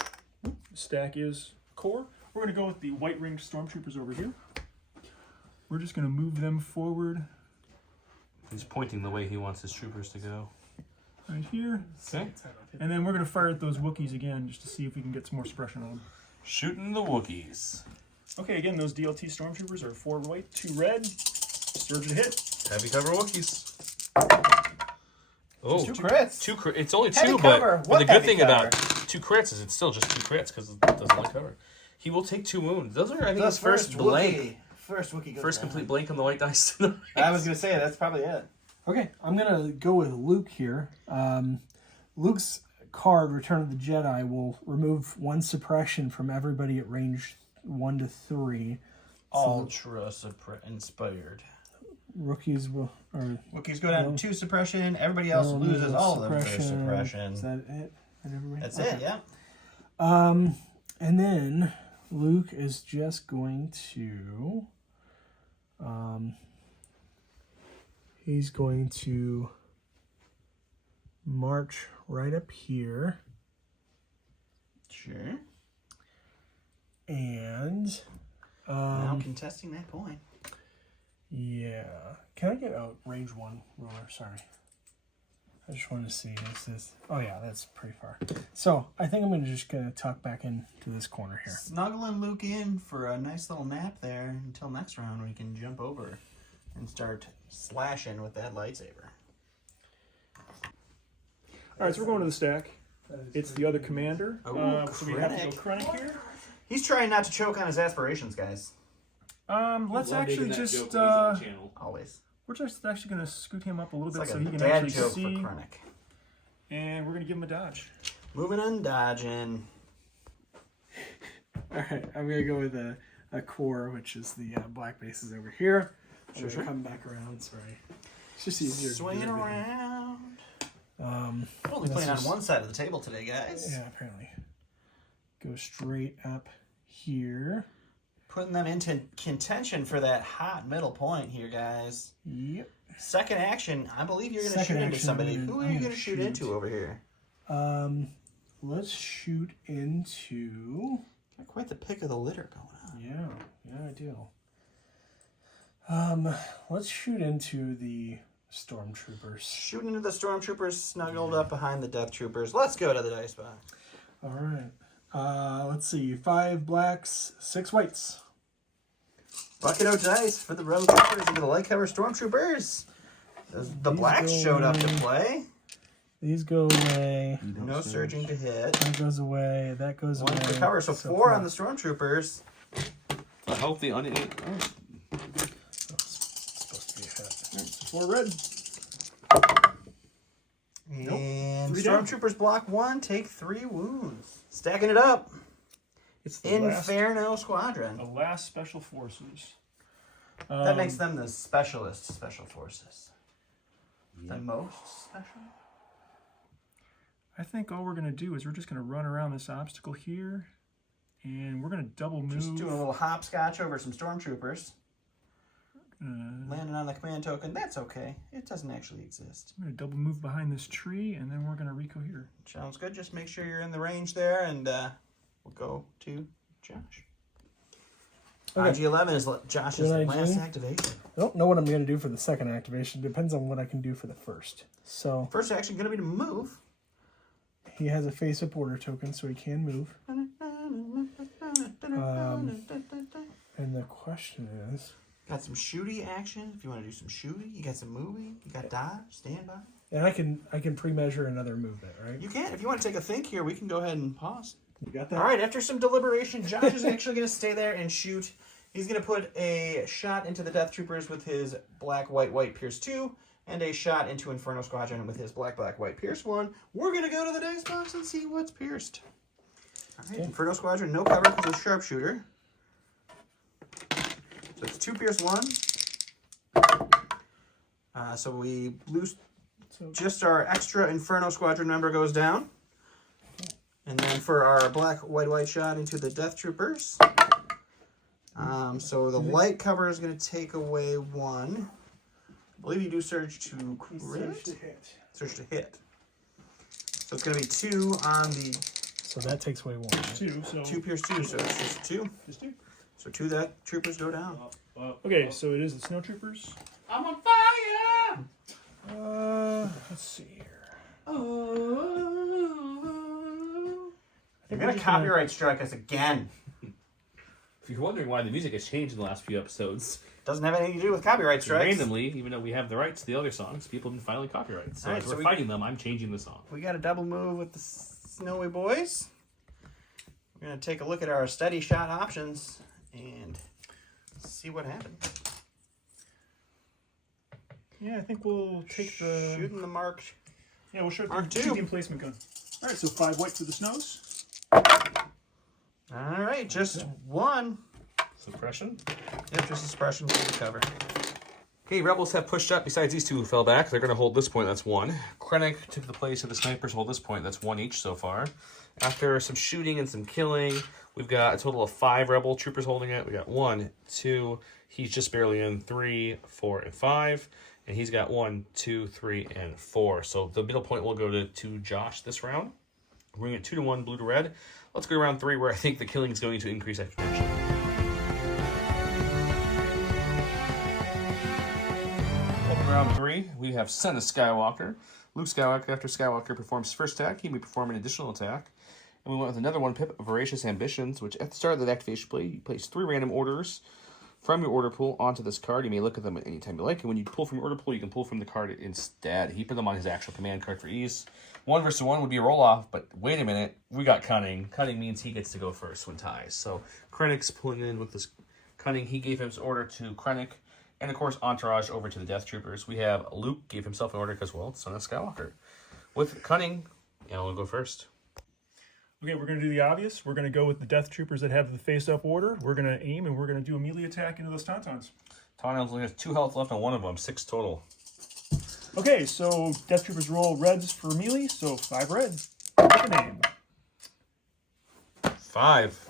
stack is core. We're going to go with the white ringed stormtroopers over here. We're just going to move them forward He's pointing the way he wants his troopers to go. right here. Okay. And then we're going to fire at those Wookiees again just to see if we can get some more suppression on them. Shooting the Wookiees. Okay, again, those DLT Stormtroopers are 4 white, 2 red. Surge to hit. Heavy cover Wookiees. Oh, Two crits. It's only Heavy 2, cover. but What the good heavy thing cover? about 2 crits is it's still just 2 crits because it doesn't like cover. He will take 2 wounds. Those are, I think, his first blank. Wookiee. First Wookiee goes First down. complete blank on the white dice tonight. I was going to say, that's probably it. Okay, I'm going to go with Luke here. Luke's card, Return of the Jedi, will remove 1 suppression from everybody at range 1 to 3. Ultra inspired. Rookies will... Or, Wookiees go down to 2 suppression. Everybody else loses all of their suppression. Is that it? That's Okay. it, yeah. And then Luke is just going to... he's going to march right up here. Sure. And... now contesting that point. yeah. Can I get a range 1 ruler? Sorry. I just wanted to see. Is this... Oh, yeah, that's pretty far. So, I think I'm just going to tuck back into this corner here. Snuggling Luke in for a nice little nap there until next round when he can jump over and start slashing with that lightsaber. All right, so we're going to the stack. It's the other commander. Oh, so we have to go Krennic here. He's trying not to choke on his aspirations, guys. Let's actually just... Always. we're just actually going to scoot him up a little It's bit like so a he can dad actually joke see. for Krennic. And we're going to give him a dodge. Moving and dodging. All right, I'm going to go with a core, which is the black bases over here. Sure. Come back around, sorry. It's just easier Swinging to do everything. around. We're only playing on one side of the table today, guys. Yeah, apparently. Go straight up here. Putting them into contention for that hot middle point here, guys. Yep. Second action, I believe you're going to Second shoot into action, somebody. I'm Who are gonna you going to shoot shoot. into over here? Let's shoot into... Got quite the pick of the litter going on. Yeah, I do. Let's shoot into the stormtroopers. Shooting into the stormtroopers snuggled up behind the death troopers. Let's go to the dice box. All right. Let's see. 5 blacks, 6 whites. Bucket of dice for the rebel troopers into the light cover stormtroopers. The blacks showed up to play. These go away. No surging to hit. That goes away. That goes One away. for cover, so 4 on the stormtroopers. I hope the onion. Supposed to be a hit. 4 red. And Three down. stormtroopers block 1, take 3 wounds. Stacking it up. It's the last, Inferno Squadron. the last special forces. That makes them the specialist special forces. The most special? I think all we're going to do is we're just going to run around this obstacle here. And we're going to double move. Just doing a little hopscotch over some stormtroopers. I'm Landing on the command token. That's okay. It doesn't actually exist. going to double move behind this tree, and then we're going to Rico here. Sounds good. Just make sure you're in the range there, and we'll go to Josh. Okay. IG-11 is Josh's Good last IG. activation. I don't know what I'm going to do for the second activation. Depends on what I can do for the first. So First action going to be to move. he has a face-up order token, so he can move. And the question is... Got some shooty action if you want to do some shooty. You got some moving. You got dodge, standby. And I can pre-measure another movement, right? You can. If you want to take a think here, we can go ahead and pause. You got that? All right, after some deliberation, Josh is actually going to stay there and shoot. He's going to put a shot into the Death Troopers with his black, white, white Pierce 2, and a shot into Inferno Squadron with his black, black, white Pierce 1. We're going to go to the dice box and see what's pierced. All right, Inferno Squadron, no cover because of Sharpshooter. So it's 2 Pierce 1. So we lose just our extra Inferno Squadron member goes down. And then for our black, white, white shot into the Death Troopers. So the light cover is going to take away 1. I believe you do surge to crit. Surge to hit. So it's going to be 2 on the... So that takes away 1. 2, so... 2 Pierce 2, so it's just 2. Just 2. So 2 that troopers go down. Okay, so it is the snow troopers. I'm on fire! Let's see here. You're going to copyright strike us again. If you're wondering why the music has changed in the last few episodes, Doesn't have anything to do with copyright strikes. randomly, even though we have the rights to the other songs, people didn't file any copyrights. So Alright, as so we're we- fighting them, I'm changing the song. We got a double move with the Snowy Boys. We're going to take a look at our steady shot options and see what happens. Yeah, I think we'll take the... Shooting the marked. Yeah, we'll show Mark the two. team placement gun. All right, so 5 white for the snows. All right, just one. Suppression. Yep, just a suppression for the cover. Okay, Rebels have pushed up. Besides these two who fell back, they're going to hold this point. That's 1. Krennic took the place of the snipers. Hold this point. That's 1 each so far. After some shooting and some killing, we've got a total of 5 Rebel troopers holding it. We got 1, 2. He's just barely in 3, 4, and 5. And he's got 1, 2, 3, and 4. So the middle point will go to Josh this round. We're going to get 2-1, blue to red. Let's go to round 3, where I think the killing is going to increase exponentially. Round 3, we have Son of Skywalker. Luke Skywalker, after Skywalker performs his first attack, he may perform an additional attack. And we went with another one, Pip, Voracious Ambitions, which at the start of the activation play, you place 3 random orders from your order pool onto this card. You may look at them at any time you like, and when you pull from your order pool, you can pull from the card instead. He put them on his actual command card for ease. 1 versus 1 would be a roll-off, but wait a minute, we got Cunning. Cunning means he gets to go first when ties. So Krennic's pulling in with this Cunning. He gave his order to Krennic. And, of course, Entourage over to the Death Troopers. We have Luke gave himself an order because, well, Son of Skywalker. With Cunning, Alan will go first. Okay, we're going to do the obvious. We're going to go with the Death Troopers that have the face-up order. We're going to aim, and we're going to do a melee attack into those Tauntauns. Tauntauns only has 2 health left on one of them, 6 total. Okay, so Death Troopers roll reds for melee, so 5 red. Pick a name. 5.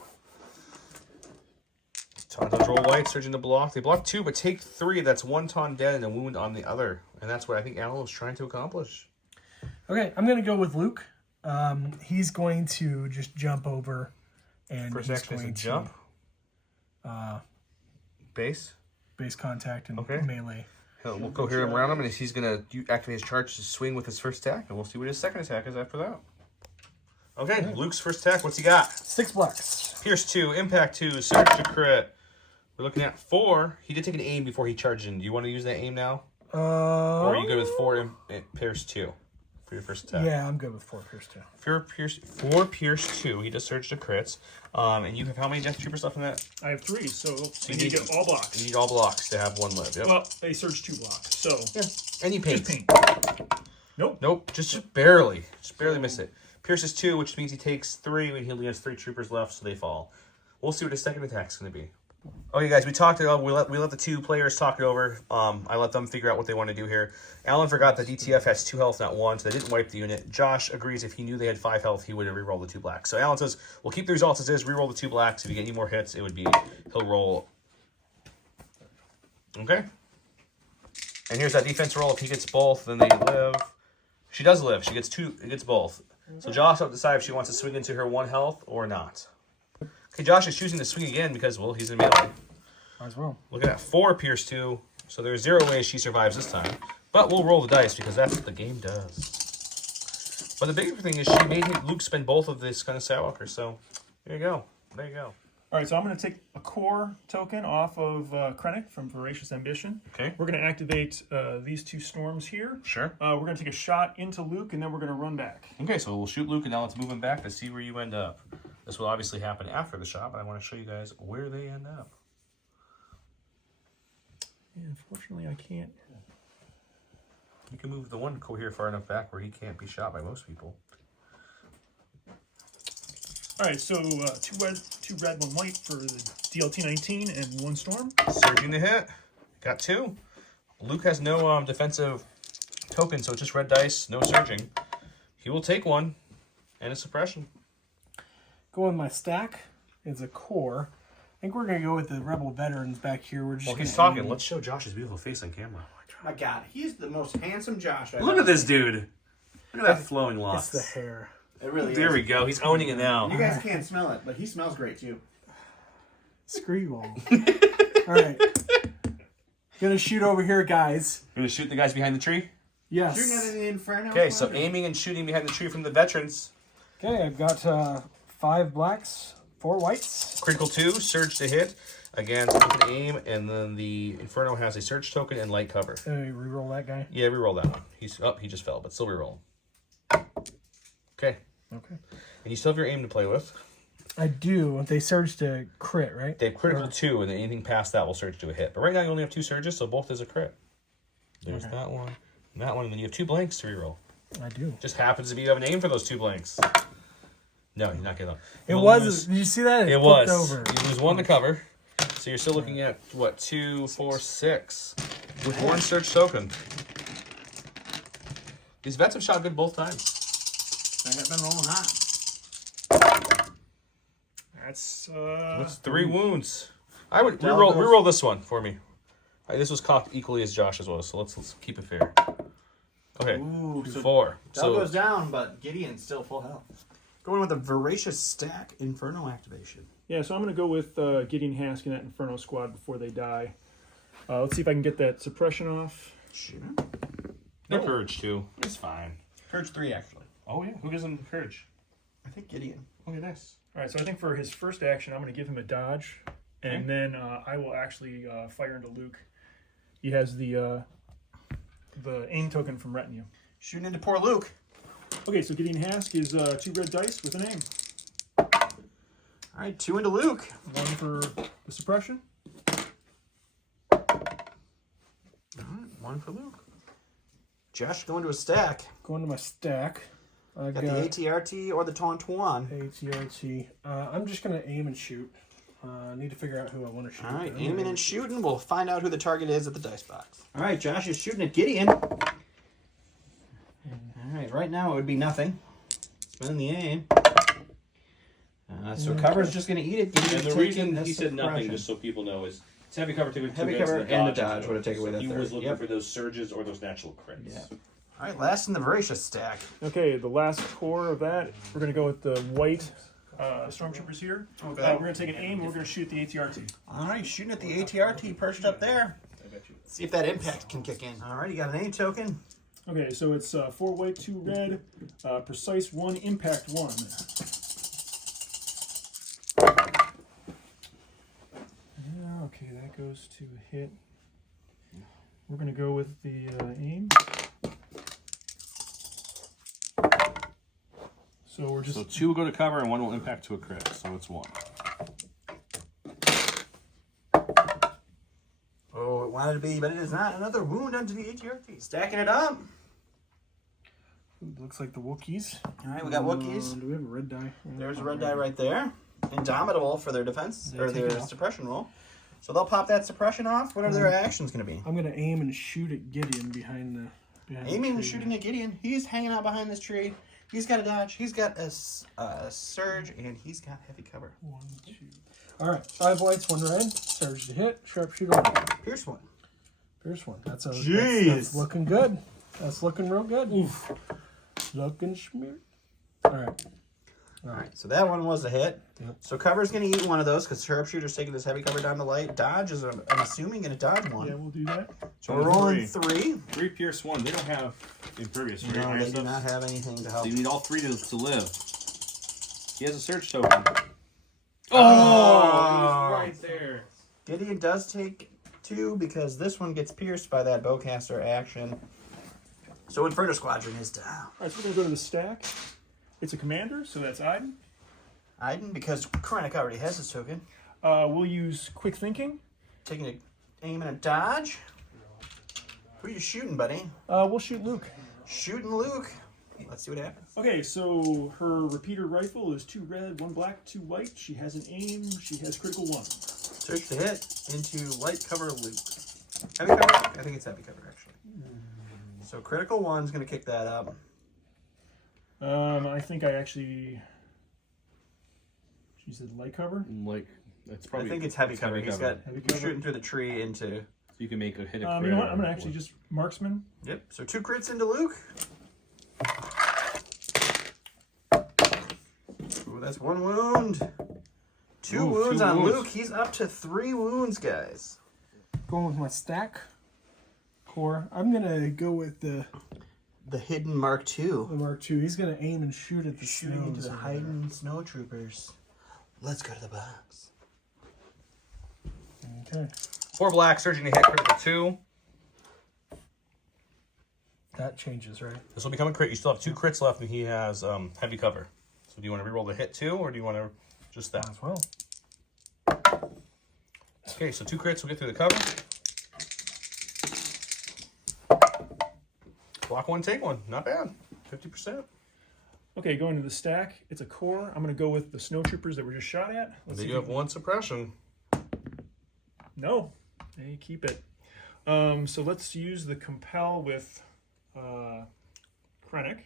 Tauntauns roll white, surging to block. They block 2, but take 3. That's 1 taunt dead and a wound on the other. And that's what I think Alan was trying to accomplish. Okay, I'm going to go with Luke. He's going to just jump over, and First he's action is a going to jump. Base. base contact and Okay. melee. We'll go here around him, and he's going to activate his charge to swing with his first attack, and we'll see what his second attack is after that. Okay, Luke's first attack, what's he got? 6 blocks. Pierce 2, Impact 2, Surge to crit. We're looking at 4. He did take an aim before he charged in. Do you want to use that aim now? Or are you good with 4 and Pierce 2 for your first attack? Yeah, I'm good with 4 Pierce 2. 4 Pierce 2. He does Surge to crits. And you have how many Death Troopers left in that? I have 3, so you I need to get all blocks. You need all blocks to have 1 live. Yep. Well, they surge 2 blocks, so And you paint. just paint. Nope. Nope, just barely. Just barely miss it. Pierce is 2, which means he takes 3, and he only has 3 troopers left, so they fall. We'll see what his second attack is going to be. Okay, guys, we talked it over. We let the 2 players talk it over. I let them figure out what they want to do here. Alan forgot that DTF has 2 health, not 1, so they didn't wipe the unit. Josh agrees if he knew they had 5 health, he would have re-rolled the 2 blacks. So Alan says, we'll keep the results as is, re-roll the 2 blacks. If you get any more hits, it would be, he'll roll. Okay. And here's that defense roll. If he gets both, then they live. She does live. She gets 2, it gets both. So Josh will decide if she wants to swing into her 1 health or not. Okay, Josh is choosing to swing again because, well, he's in melee. Might as well. Looking at 4 Pierce 2, so there's 0 ways she survives this time. But we'll roll the dice because that's what the game does. But the bigger thing is she made Luke spend both of this kind of Skywalker, so there you go. There you go. All right, so I'm going to take a core token off of Krennic from Voracious Ambition. Okay. We're going to activate these 2 storms here. Sure. We're going to take a shot into Luke, and then we're going to run back. Okay, so we'll shoot Luke, and now let's move him back to see where you end up. This will obviously happen after the shot, but I want to show you guys where they end up. Yeah, unfortunately, I can't. You can move the 1 cohere far enough back where he can't be shot by most people. All right, so 2 red, 1 white for the DLT 19 and 1 storm. Surging to hit. Got 2. Luke has no defensive token, so it's just red dice, no surging. He will take 1 and a suppression. Go with my stack. It's a core. I think we're going to go with the Rebel veterans back here. We're just While he's gonna talking, aim. let's show Josh's beautiful face on camera. My God, he's the most handsome Josh I've Look ever at this seen. dude. Look at that flowing It's locks. the hair. It really There is. we go. He's owning it now. You guys can't smell it, but he smells great too. Screw you all. All right. Gonna shoot over here, guys. You're going to shoot the guys behind the tree? Yes. Shooting at the Inferno. Okay, so aiming and shooting behind the tree from the veterans. Okay, I've got 5 blacks, 4 whites. Critical 2, surge to hit. Again, with an aim, and then the Inferno has a surge token and light cover. Reroll that guy. Yeah, reroll that one. He just fell, but still reroll. Okay. Okay. And you still have your aim to play with. I do. They surge to crit, right? They have critical 2, and then anything past that will surge to a hit. But right now you only have 2 surges, so both is a crit. There's that one, and that one, and then you have 2 blanks to reroll. I do. Just happens to be you have an aim for those 2 blanks. No, you're not getting them. It was. Did you see that? It was. Over. You lose 1 to cover, so you're still looking at what 2, 4, 6 with 1 surge token. These vets have shot good both times. I have been rolling hot. That's 3 wounds. I would reroll this one for me. This was cocked equally as Josh's was, so let's keep it fair. Okay, Ooh, so 4. Dell goes down, but Gideon's still full health. Going with a Voracious Stack Inferno activation. Yeah, so I'm going to go with Gideon Hask and that Inferno squad before they die. Let's see if I can get that suppression off. Sure. No courage too. It's fine. Courage 3, actually. Oh yeah, who gives him courage? I think Gideon. Okay, nice. All right, so I think for his first action, I'm going to give him a dodge, and then I will actually fire into Luke. He has the aim token from Retinue. Shooting into poor Luke. Okay, so Gideon Hask is 2 red dice with an aim. All right, 2 into Luke. 1 for the suppression. All right, 1 for Luke. Josh going to a stack. Going to my stack. I Got the ATRT or the Tauntaun. ATRT. I'm just going to aim and shoot. I need to figure out who I want to shoot. All right, aiming and shooting. We'll find out who the target is at the dice box. All right, Josh is shooting at Gideon. All right, right now it would be nothing. Spending the aim. So cover's just going to eat it. And the reason he said nothing, just so people know, is it's heavy cover, take away 2 Heavy hits, cover the and the dodge dodge would have taken away that he third. was looking Yep. for those surges or those natural crits. Yeah. All right, last in the Voracious stack. Okay, the last core of that, we're going to go with the white stormtroopers here. Okay. We're going to take an aim, and we're going to shoot at the ATRT. All right, shooting at the ATRT perched up there. See if that impact can kick in. All right, you got an aim token. Okay, so it's 4 white, 2 red, precise 1, impact 1. Yeah, okay, that goes to hit. We're going to go with the aim. So we're just... So 2 will go to cover and 1 will impact to a crit, so it's 1. Oh, it wanted to be, but it is not. Another wound onto the ATRT. Stacking it up. Looks like the Wookiees. All right, we got Wookiees. Do we have a red die? There's a red die right there. Indomitable for their defense, or take it their off. suppression roll. So they'll pop that suppression off, whatever their action's going to be. I'm going to aim and shoot at Gideon behind the Aiming and tree. shooting at Gideon. He's hanging out behind this tree. He's got a dodge. He's got a surge, and he's got heavy cover. 1, 2. All right, 5 whites, 1 red. Surge to hit. Sharpshooter 1. Pierce one. Pierce 1. That's Jeez. that's looking good. That's looking real good. Oof. Looking schmear. All right. All right, so that one was a hit. Yep. So cover's going to eat one of those because Sharpshooter's taking this heavy cover down to light. Dodge is, I'm assuming, going to dodge one. Yeah, we'll do that. So we're rolling 3. 3 pierce 1. They don't have impervious, right? No, they do not have anything to help. So you need all 3 to live. He has a surge token. Oh! Right there. Gideon does take 2 because this one gets pierced by that bowcaster action. So Inferno Squadron is down. All right, so we're going to go to the stack. It's a commander, so that's Iden. Iden, because Krennic already has his token. We'll use quick thinking. Taking an aim and a dodge. Who are you shooting, buddy? We'll shoot Luke. Shooting Luke. Let's see what happens. Okay, so her repeater rifle is 2 red, 1 black, 2 white. She has an aim. She has critical 1. Search to hit into light cover Luke. Heavy cover? I think it's heavy cover, actually. So critical 1's going to kick that up. I think I actually... She said light cover? Like, that's probably. I think it's heavy cover. He's got Heavy he's cover. shooting through the tree into... You can make a hit a crit. You know what? I'm going to actually just marksman. Yep, so 2 crits into Luke. Ooh, that's 1 wound. 2 wounds 2 on wounds. Luke. He's up to 3 wounds, guys. Going with my stack core. I'm going to go with the The hidden Mark II. Mark II. He's going to aim and shoot at the Shooting into snows the over there. hiding snow troopers. Let's go to the box. Okay. 4 black, surging to hit, critical 2. That changes, right? This will become a crit. You still have 2 crits left, and he has heavy cover. So do you want to reroll the hit 2, or do you want to just that? As well. Okay, so 2 crits will get through the cover. Block 1, take 1. Not bad. 50%. Okay, going to the stack. It's a core. I'm going to go with the snow troopers that were just shot at. Then you have 1 suppression. No, they keep it. So let's use the compel with Krennic.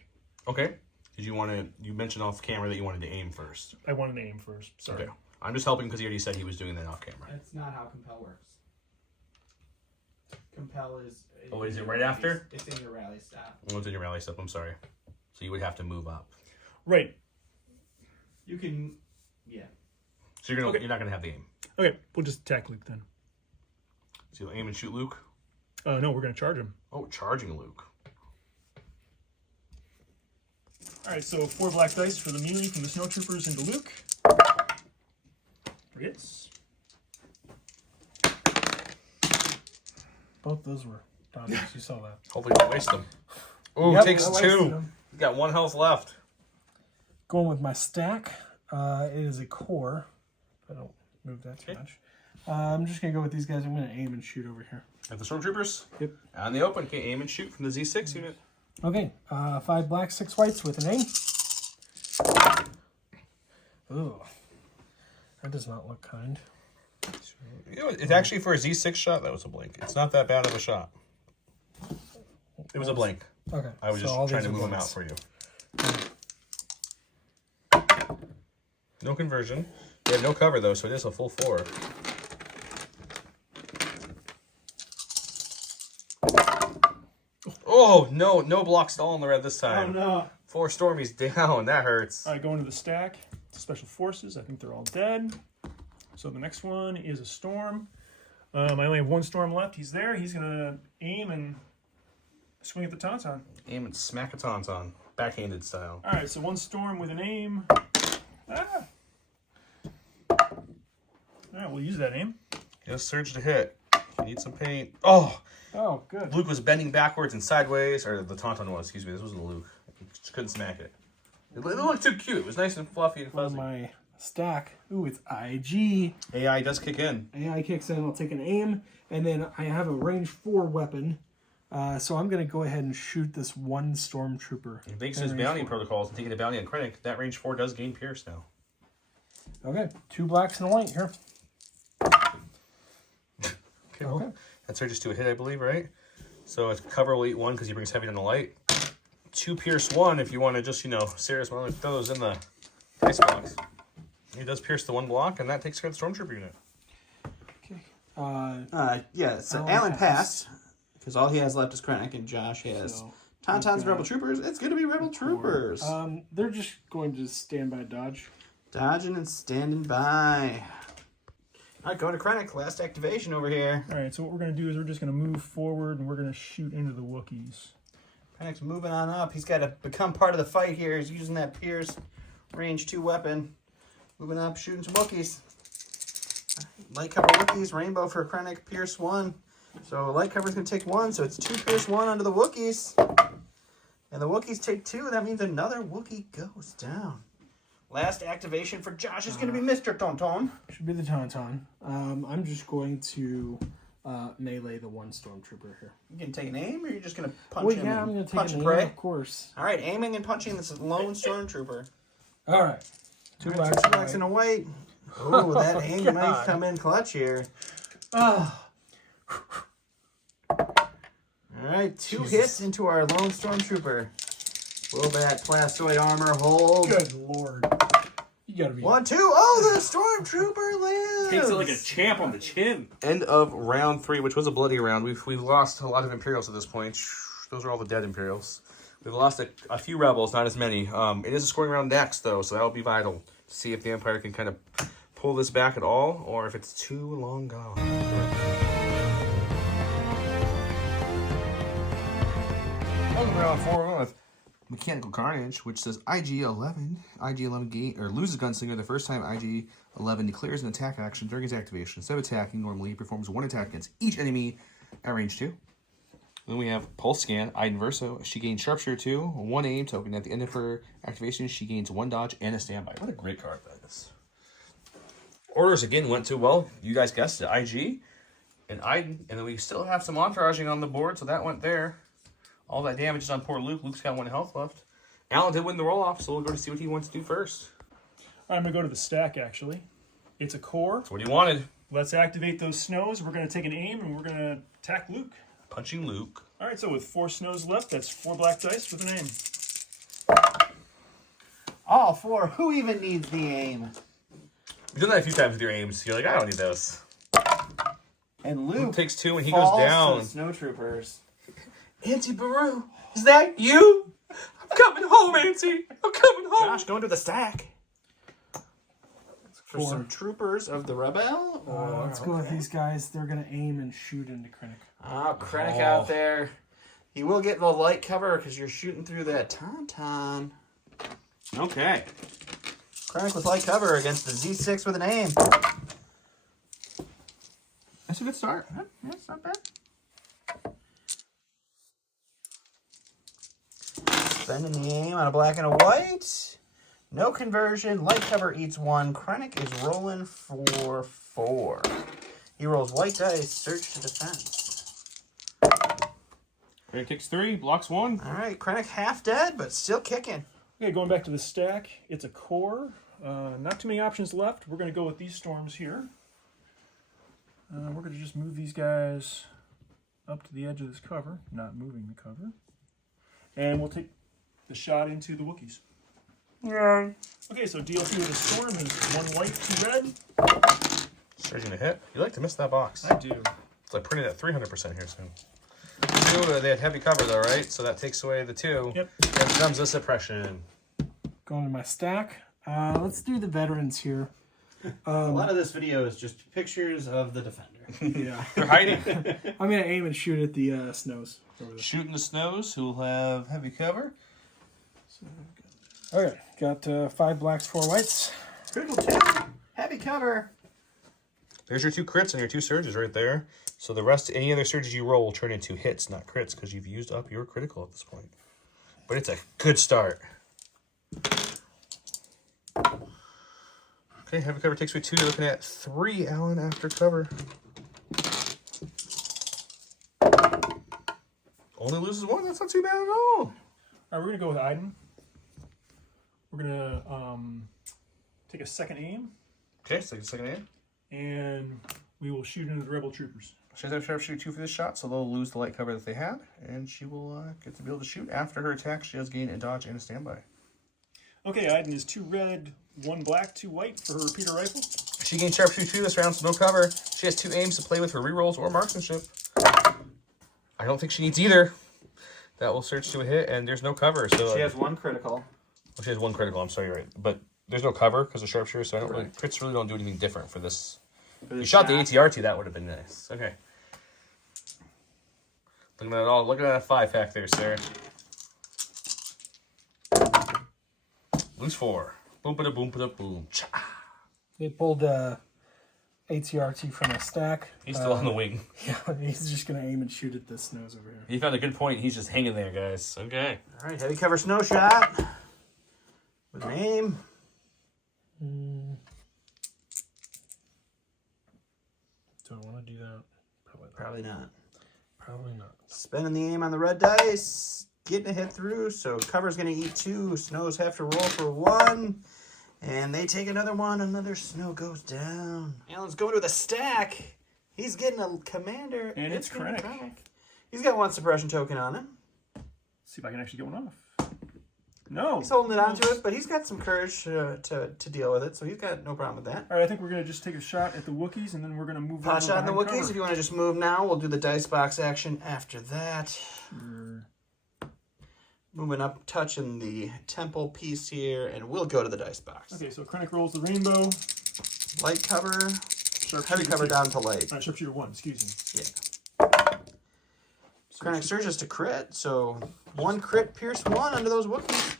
Okay. Did you want to? You mentioned off camera that you wanted to aim first. I wanted to aim first. Sorry. Okay. I'm just helping because he already said he was doing that off camera. That's not how compel works. Compel is. Oh, is it right after? It's in your rally stop. Oh, it's in your rally step. I'm sorry. So you would have to move up. Right. You can. Yeah. So you're Okay. not gonna have the aim. Okay, we'll just attack Luke then. So you'll aim and shoot Luke. No, we're going to charge him. Oh, charging Luke. All right, so 4 black dice for the melee from the snow troopers into Luke. Hits. Both those were dodges. You saw that. Hopefully don't waste them. Oh, Yep, takes I wasted 2. them. He's got 1 health left. Going with my stack. It is a core. I don't move that too much. I'm just going to go with these guys. I'm going to aim and shoot over here. At the stormtroopers. Yep. On the open, okay, aim and shoot from the Z6 unit. Okay. 5 black, 6 whites with an aim. Ooh. That does not look kind. You know, it's actually for a Z6 shot. That was a blink. It's not that bad of a shot. It was a blink. Okay. I was so just all trying these to are move him out blanks. for you. No conversion. You have no cover though, so it is a full 4. Oh no! No block stall in the red this time. no. 4 Stormies down. That hurts. All right, going to the stack. Special forces. I think they're all dead. So the next one is a storm. I only have 1 storm left. He's there. He's going to aim and swing at the tauntaun. Aim and smack a tauntaun, backhanded style. All right, so 1 storm with an aim. Ah. All right, we'll use that aim. Just surge to hit. You need some paint. Oh, Oh, good. Luke was bending backwards and sideways, or the tauntaun was. Excuse me. This wasn't Luke. Just couldn't smack it. It looked too cute. It was nice and fluffy and For fuzzy. my stack. Ooh, it's IG. AI does kick in. AI kicks in. I'll take an aim. And then I have a range 4 weapon. So I'm going to go ahead and shoot this 1 stormtrooper. Thanks to his bounty protocols and taking a bounty on Krennic, that range 4 does gain Pierce now. Okay. 2 blacks and a white here. Okay, well, that surges to a hit, I believe, right? So it's cover will eat 1 because he brings heavy down the light. 2 Pierce 1 if you want to just, serious mode, throw those in the dice box. He does pierce the 1 block, and that takes care of the Stormtrooper unit. Okay. Yeah, so Alan Alan passed. passed. Because all he has left is Krennic, and Josh has So, Tauntaun's Rebel Troopers. It's going to be Rebel Troopers. they're just going to stand by dodge. Dodging and standing by. All right, going to Krennic. Last activation over here. All right, so what we're going to do is we're just going to move forward and we're going to shoot into the Wookiees. Krennic's moving on up. He's got to become part of the fight here. He's using that Pierce range 2 weapon. Moving up, shooting some Wookiees. Light cover Wookiees, rainbow for Krennic, Pierce 1. So light cover's going to take 1, so it's 2 Pierce 1 onto the Wookiees. And the Wookiees take 2. That means another Wookiee goes down. Last activation for Josh is going to be Mr. Tauntaun. Should be the Tauntaun. I'm just going to melee the 1 stormtrooper here. You can take an aim, or you're just going to punch Well, him? yeah, and I'm going to take punch an and aim, pray. of course. All right, aiming and punching this lone stormtrooper. All right. 2 All right, blacks. 2 blacks and a white. Oh, that aim might God. come in clutch here. Ah. All right, 2 hits into our lone stormtrooper. Will that plastoid armor hold? Good lord. You gotta be. 1, 2. Oh, the stormtrooper lives. Takes it like a champ on the chin. End of round 3, which was a bloody round. We've lost a lot of Imperials at this point. Those are all the dead Imperials. We've lost a few Rebels, not as many. It is a scoring round next, though, so that will be vital to see if the Empire can kind of pull this back at all, or if it's too long gone. Welcome to round 4 with Mechanical Carnage, which says IG-11. IG-11 gain or loses Gunslinger the first time IG-11 declares an attack action during its activation. Instead of attacking, normally he performs one attack against each enemy at range 2. Then we have Pulse Scan, Iden Verso. She gains Sharpshooter 2, 1 aim token. At the end of her activation, she gains 1 dodge and a standby. What a great card that is. Orders again went too well. You guys guessed it. IG and Iden. And then we still have some entouraging on the board, so that went there. All that damage is on poor Luke. Luke's got 1 health left. Alan did win the roll-off, so we'll go to see what he wants to do first. I'm going to go to the stack, actually. It's a core. That's what he wanted. Let's activate those snows. We're going to take an aim, and we're going to attack Luke. Punching Luke. All right, so with 4 snows left, that's 4 black dice with an aim. All 4. Who even needs the aim? You've done that a few times with your aims. You're like, I don't need those. And Luke takes 2 and he falls goes down. to the snowtroopers. Auntie Baru, is that you? I'm coming home, Auntie. I'm coming home. Josh, going to the stack. For 4. some troopers of the Rebel? Let's go with these guys. They're going to aim and shoot into Krennic. Oh, Krennic out there. He will get the light cover because you're shooting through that tauntaun. Okay. Krennic with light cover against the Z6 with an aim. That's a good start. That's not bad. Spending the aim on a black and a white. No conversion. Light cover eats 1. Krennic is rolling for 4. He rolls white dice. Search to defense. Krennic takes 3, blocks 1. All right, Krennic half dead, but still kicking. Okay, going back to the stack, it's a core. Not too many options left. We're going to go with these storms here. We're going to just move these guys up to the edge of this cover, not moving the cover. And we'll take the shot into the Wookiees. Yeah. Okay, so DLC with a storm is 1 white, 2 red. Surging to hit. You like to miss that box. I do. It's like printed at 300% here soon. 2, they had heavy cover though, right? So that takes away the 2. Yep. Then comes the suppression. Going to my stack. Let's do the veterans here. A lot of this video is just pictures of the defender. Yeah. They're hiding. I'm going to aim and shoot at the snows. Shooting the snows, who will have heavy cover. Okay, got 5 blacks, 4 whites. Critical 2. Heavy cover. There's your 2 crits and your 2 surges right there. So the rest, any other surges you roll will turn into hits, not crits, because you've used up your critical at this point. But it's a good start. Okay, heavy cover takes away 2. You're looking at 3, Alan, after cover. Only loses 1. That's not too bad at all. All right, we're going to go with Iden. We're going to take a second aim, Okay, so take a second aim. and we will shoot into the Rebel troopers. She has to have sharpshooter 2 for this shot, so they'll lose the light cover that they had, and she will get to be able to shoot. After her attack, she does gain a dodge and a standby. Okay, Iden is 2 red, 1 black, 2 white for her repeater rifle. She gains sharpshooter 2 this round, so no cover. She has 2 aims to play with for rerolls or marksmanship. I don't think she needs either. That will search to a hit, and there's no cover. So She has 1 critical. Well, she has 1 critical. I'm sorry, you're right, but there's no cover because of sharpshooter, so I don't really, crits really don't do anything different for this. If you shot the ATRT, that would have been nice. Okay. Looking at it all. Look at that 5-pack there, Sarah. Lose 4. Boom, ba da boom, ba da boom. Cha. They pulled ATRT from a stack. He's still on the wing. Yeah, he's just going to aim and shoot at the snows over here. He found a good point. He's just hanging there, guys. Okay. All right, heavy cover snow shot. With an aim. Do I want to do that? Probably not. Probably not. Spending the aim on the red dice. Getting a hit through, so cover's going to eat 2. Snows have to roll for 1. And they take another 1. Another snow goes down. Alan's going with a stack. He's getting a commander. And it's gonna be Krennic. Krennic. He's got 1 suppression token on him. See if I can actually get one off. No. He's holding it onto it, but he's got some courage to deal with it, so he's got no problem with that. All right, I think we're going to just take a shot at the Wookiees, and then we're going to move Pot over shot in the behind Wookiees. cover. If you want to just move now, we'll do the dice box action after that. Sure. Moving up, touching the temple piece here, and we'll go to the dice box. Okay, so Krennic rolls the rainbow. Light cover, Sharpshooter heavy cover 2. down to light. Sharpshooter 1, excuse me. Yeah. Krennic surges to crit, so 1 crit, pierce 1 under those Wookiees.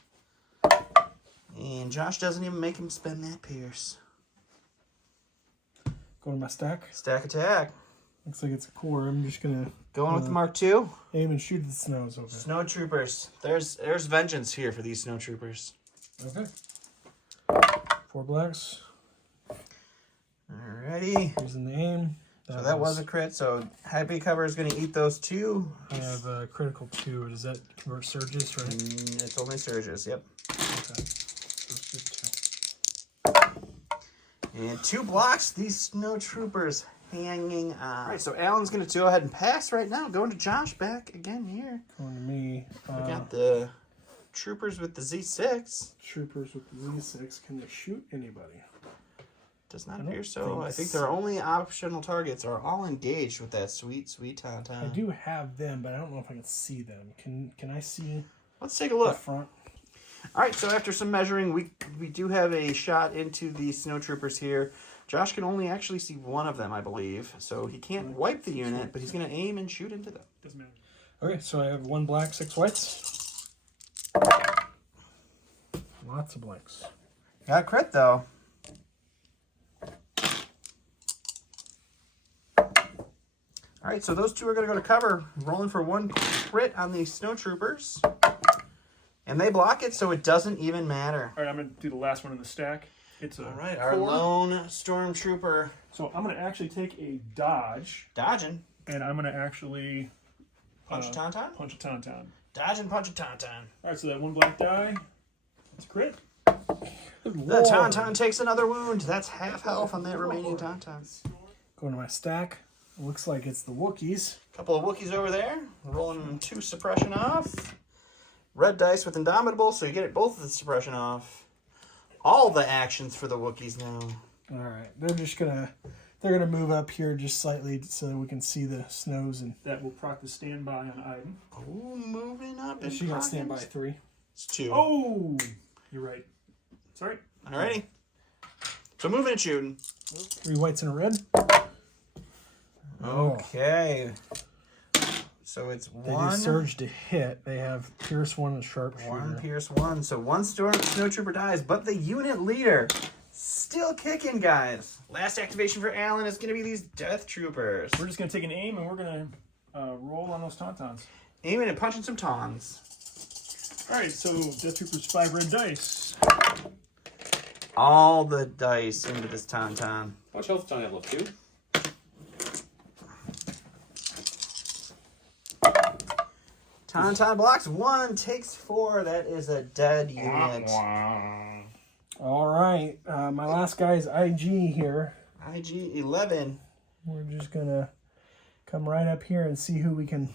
And Josh doesn't even make him spend that pierce. Going to my stack. Stack attack. Looks like it's a core. I'm just gonna Going with the Mark II. aim and shoot at the snows. Okay. Snow troopers. There's vengeance here for these snow troopers. Okay. 4 blacks. Alrighty. Here's in the aim. So that was a crit. So heavy cover is going to eat those 2. I have a critical 2. Does that convert surges, right? It's only surges. Yep. Okay. So it's just 2. And 2 blocks. These snow troopers hanging on. All right. So Alan's going to go ahead and pass right now. Going to Josh back again here. Going to me. We got the troopers with the Z6. Troopers with the Z6. Can they shoot anybody? Does not I don't appear so. think I think so. their only optional targets are all engaged with that sweet, sweet Tauntaun. I do have them, but I don't know if I can see them. Can I see Let's take a the look. front? All right, so after some measuring, we do have a shot into the snow troopers here. Josh can only actually see one of them, I believe. So he can't wipe the unit, but he's going to aim and shoot into them. Doesn't matter. Okay, so I have 1 black, 6 whites. Lots of blanks. Got crit, though. All right, so those 2 are going to go to cover. Rolling for 1 crit on the snow troopers. And they block it, so it doesn't even matter. All right, I'm going to do the last one in the stack. It's a All right, our 4. lone stormtrooper So I'm going to actually take a dodge, dodging. and I'm going to actually Punch a Tauntaun? punch a Tauntaun. Dodge and punch a Tauntaun. All right, so that 1 black die, it's a crit. The Tauntaun takes another wound. That's half health on that remaining Tauntaun. Going to my stack. Looks like it's the Wookiees. Couple of Wookiees over there. Rolling 2 suppression off. Red dice with Indomitable, so you get both of the suppression off. All the actions for the Wookiees now. All right, they're gonna move up here just slightly so that we can see the snows, and That will proc the standby on Iden. Oh, moving up. she got standby 3. It's 2. Oh, you're right. Sorry. Alrighty. So moving and shooting. 3 whites and a red. Okay. So it's They do 1. surge to hit. They have pierce 1 and sharpshooter. 1 pierce 1. So 1 snow trooper dies, but the unit leader still kicking, guys. Last activation for Alan is going to be these death troopers. We're just going to take an aim, and we're going to roll on those Tauntauns. Aiming and punching some tawns. All right, so Death Troopers 5 red dice. All the dice into this Tauntaun. How much health do I have left? 2? Tauntaun blocks 1, takes 4. That is a dead unit. All right, my last guy is IG here. IG 11. We're just gonna come right up here and see who we can.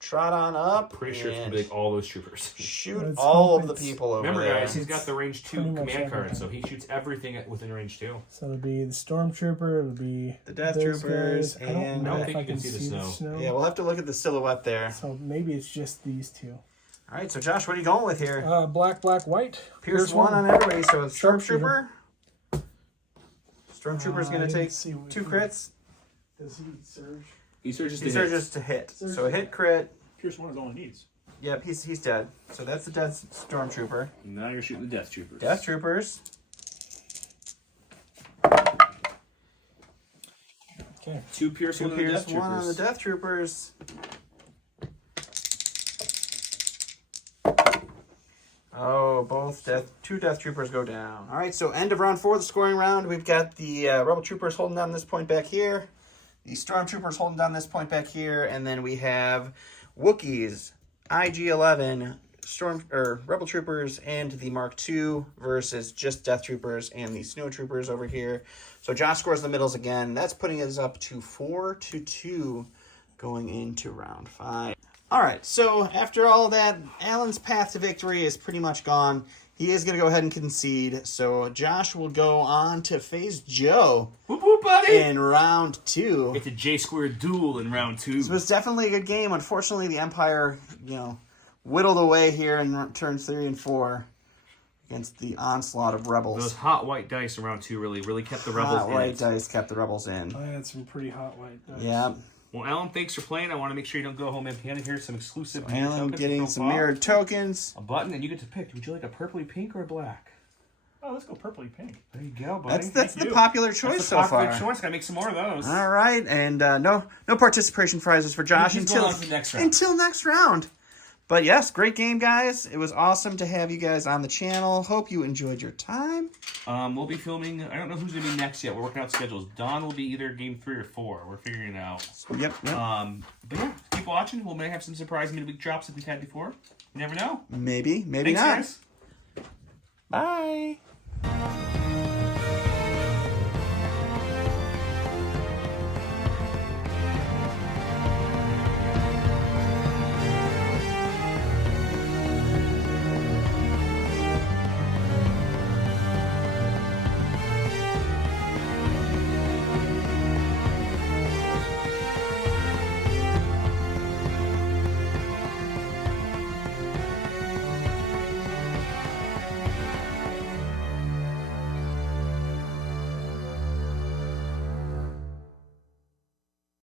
Trot on up. Pretty sure it's and going to be all those troopers. shoot Let's all hope of the it's- people over Remember, there. guys, he's got the range 2 pretty much command card, everything. so he shoots everything within range 2. So it'll be the stormtrooper. It'll be The Death those Troopers guys. I don't and- know I don't if think I you can see the snow. Yeah, we'll have to look at the silhouette there. So maybe it's just these 2. All right, so Josh, what are you going with here? Black, black, white. Pierce 1 on everybody, so it's Sharpshooter. Stormtrooper. Stormtrooper's going to take see what 2 he- crits. Does he surge? He surges He to hit. surges to hit. So a hit crit. Pierce 1 is all he needs. Yep, he's dead. So that's the dead Stormtrooper. Now you're shooting the Death Troopers. Death Troopers. Okay. 2 pierce 1 2 on the pierce Death 1 on the Troopers. Death Troopers. Oh, two Death Troopers go down. All right, so end of round 4, the scoring round. We've got the Rebel Troopers holding down this point back here. The Stormtroopers holding down this point back here. And then we have Wookiees, IG-11, Rebel Troopers, and the Mark II versus just Death Troopers and the Snow Troopers over here. So Josh scores the middles again. That's putting us up to 4-2 going into round 5. All right, so after all of that, Alan's path to victory is pretty much gone. He is going to go ahead and concede. So Josh will go on to face Joe Whoop whoop, buddy! in round 2. It's a J-squared duel in round 2. So it was definitely a good game. Unfortunately, the Empire, whittled away here in turns 3 and 4 against the onslaught of rebels. Those hot white dice in round 2 really kept the rebels Hot in white it. dice kept the rebels in. I had some pretty hot white dice. Yeah. Well, Alan, thanks for playing. I want to make sure you don't go home empty-handed. Here's some exclusive Alan tokens getting from some Bob. mirrored tokens. A button, and you get to pick. Would you like a purpley pink or a black? Oh, let's go purpley pink. There you go, buddy. That's the you. popular choice That's the popular so far. choice. Gotta make some more of those. All right, and no participation prizes for Josh He's going on to the next round. until next round. But yes, great game, guys. It was awesome to have you guys on the channel. Hope you enjoyed your time. We'll be filming. I don't know who's gonna be next yet. We're working out schedules. Don will be either game 3 or 4. We're figuring it out. Yep. But yeah, keep watching. We may have some surprise midweek drops that we've had before. You never know. Maybe Thanks, not. guys. Bye.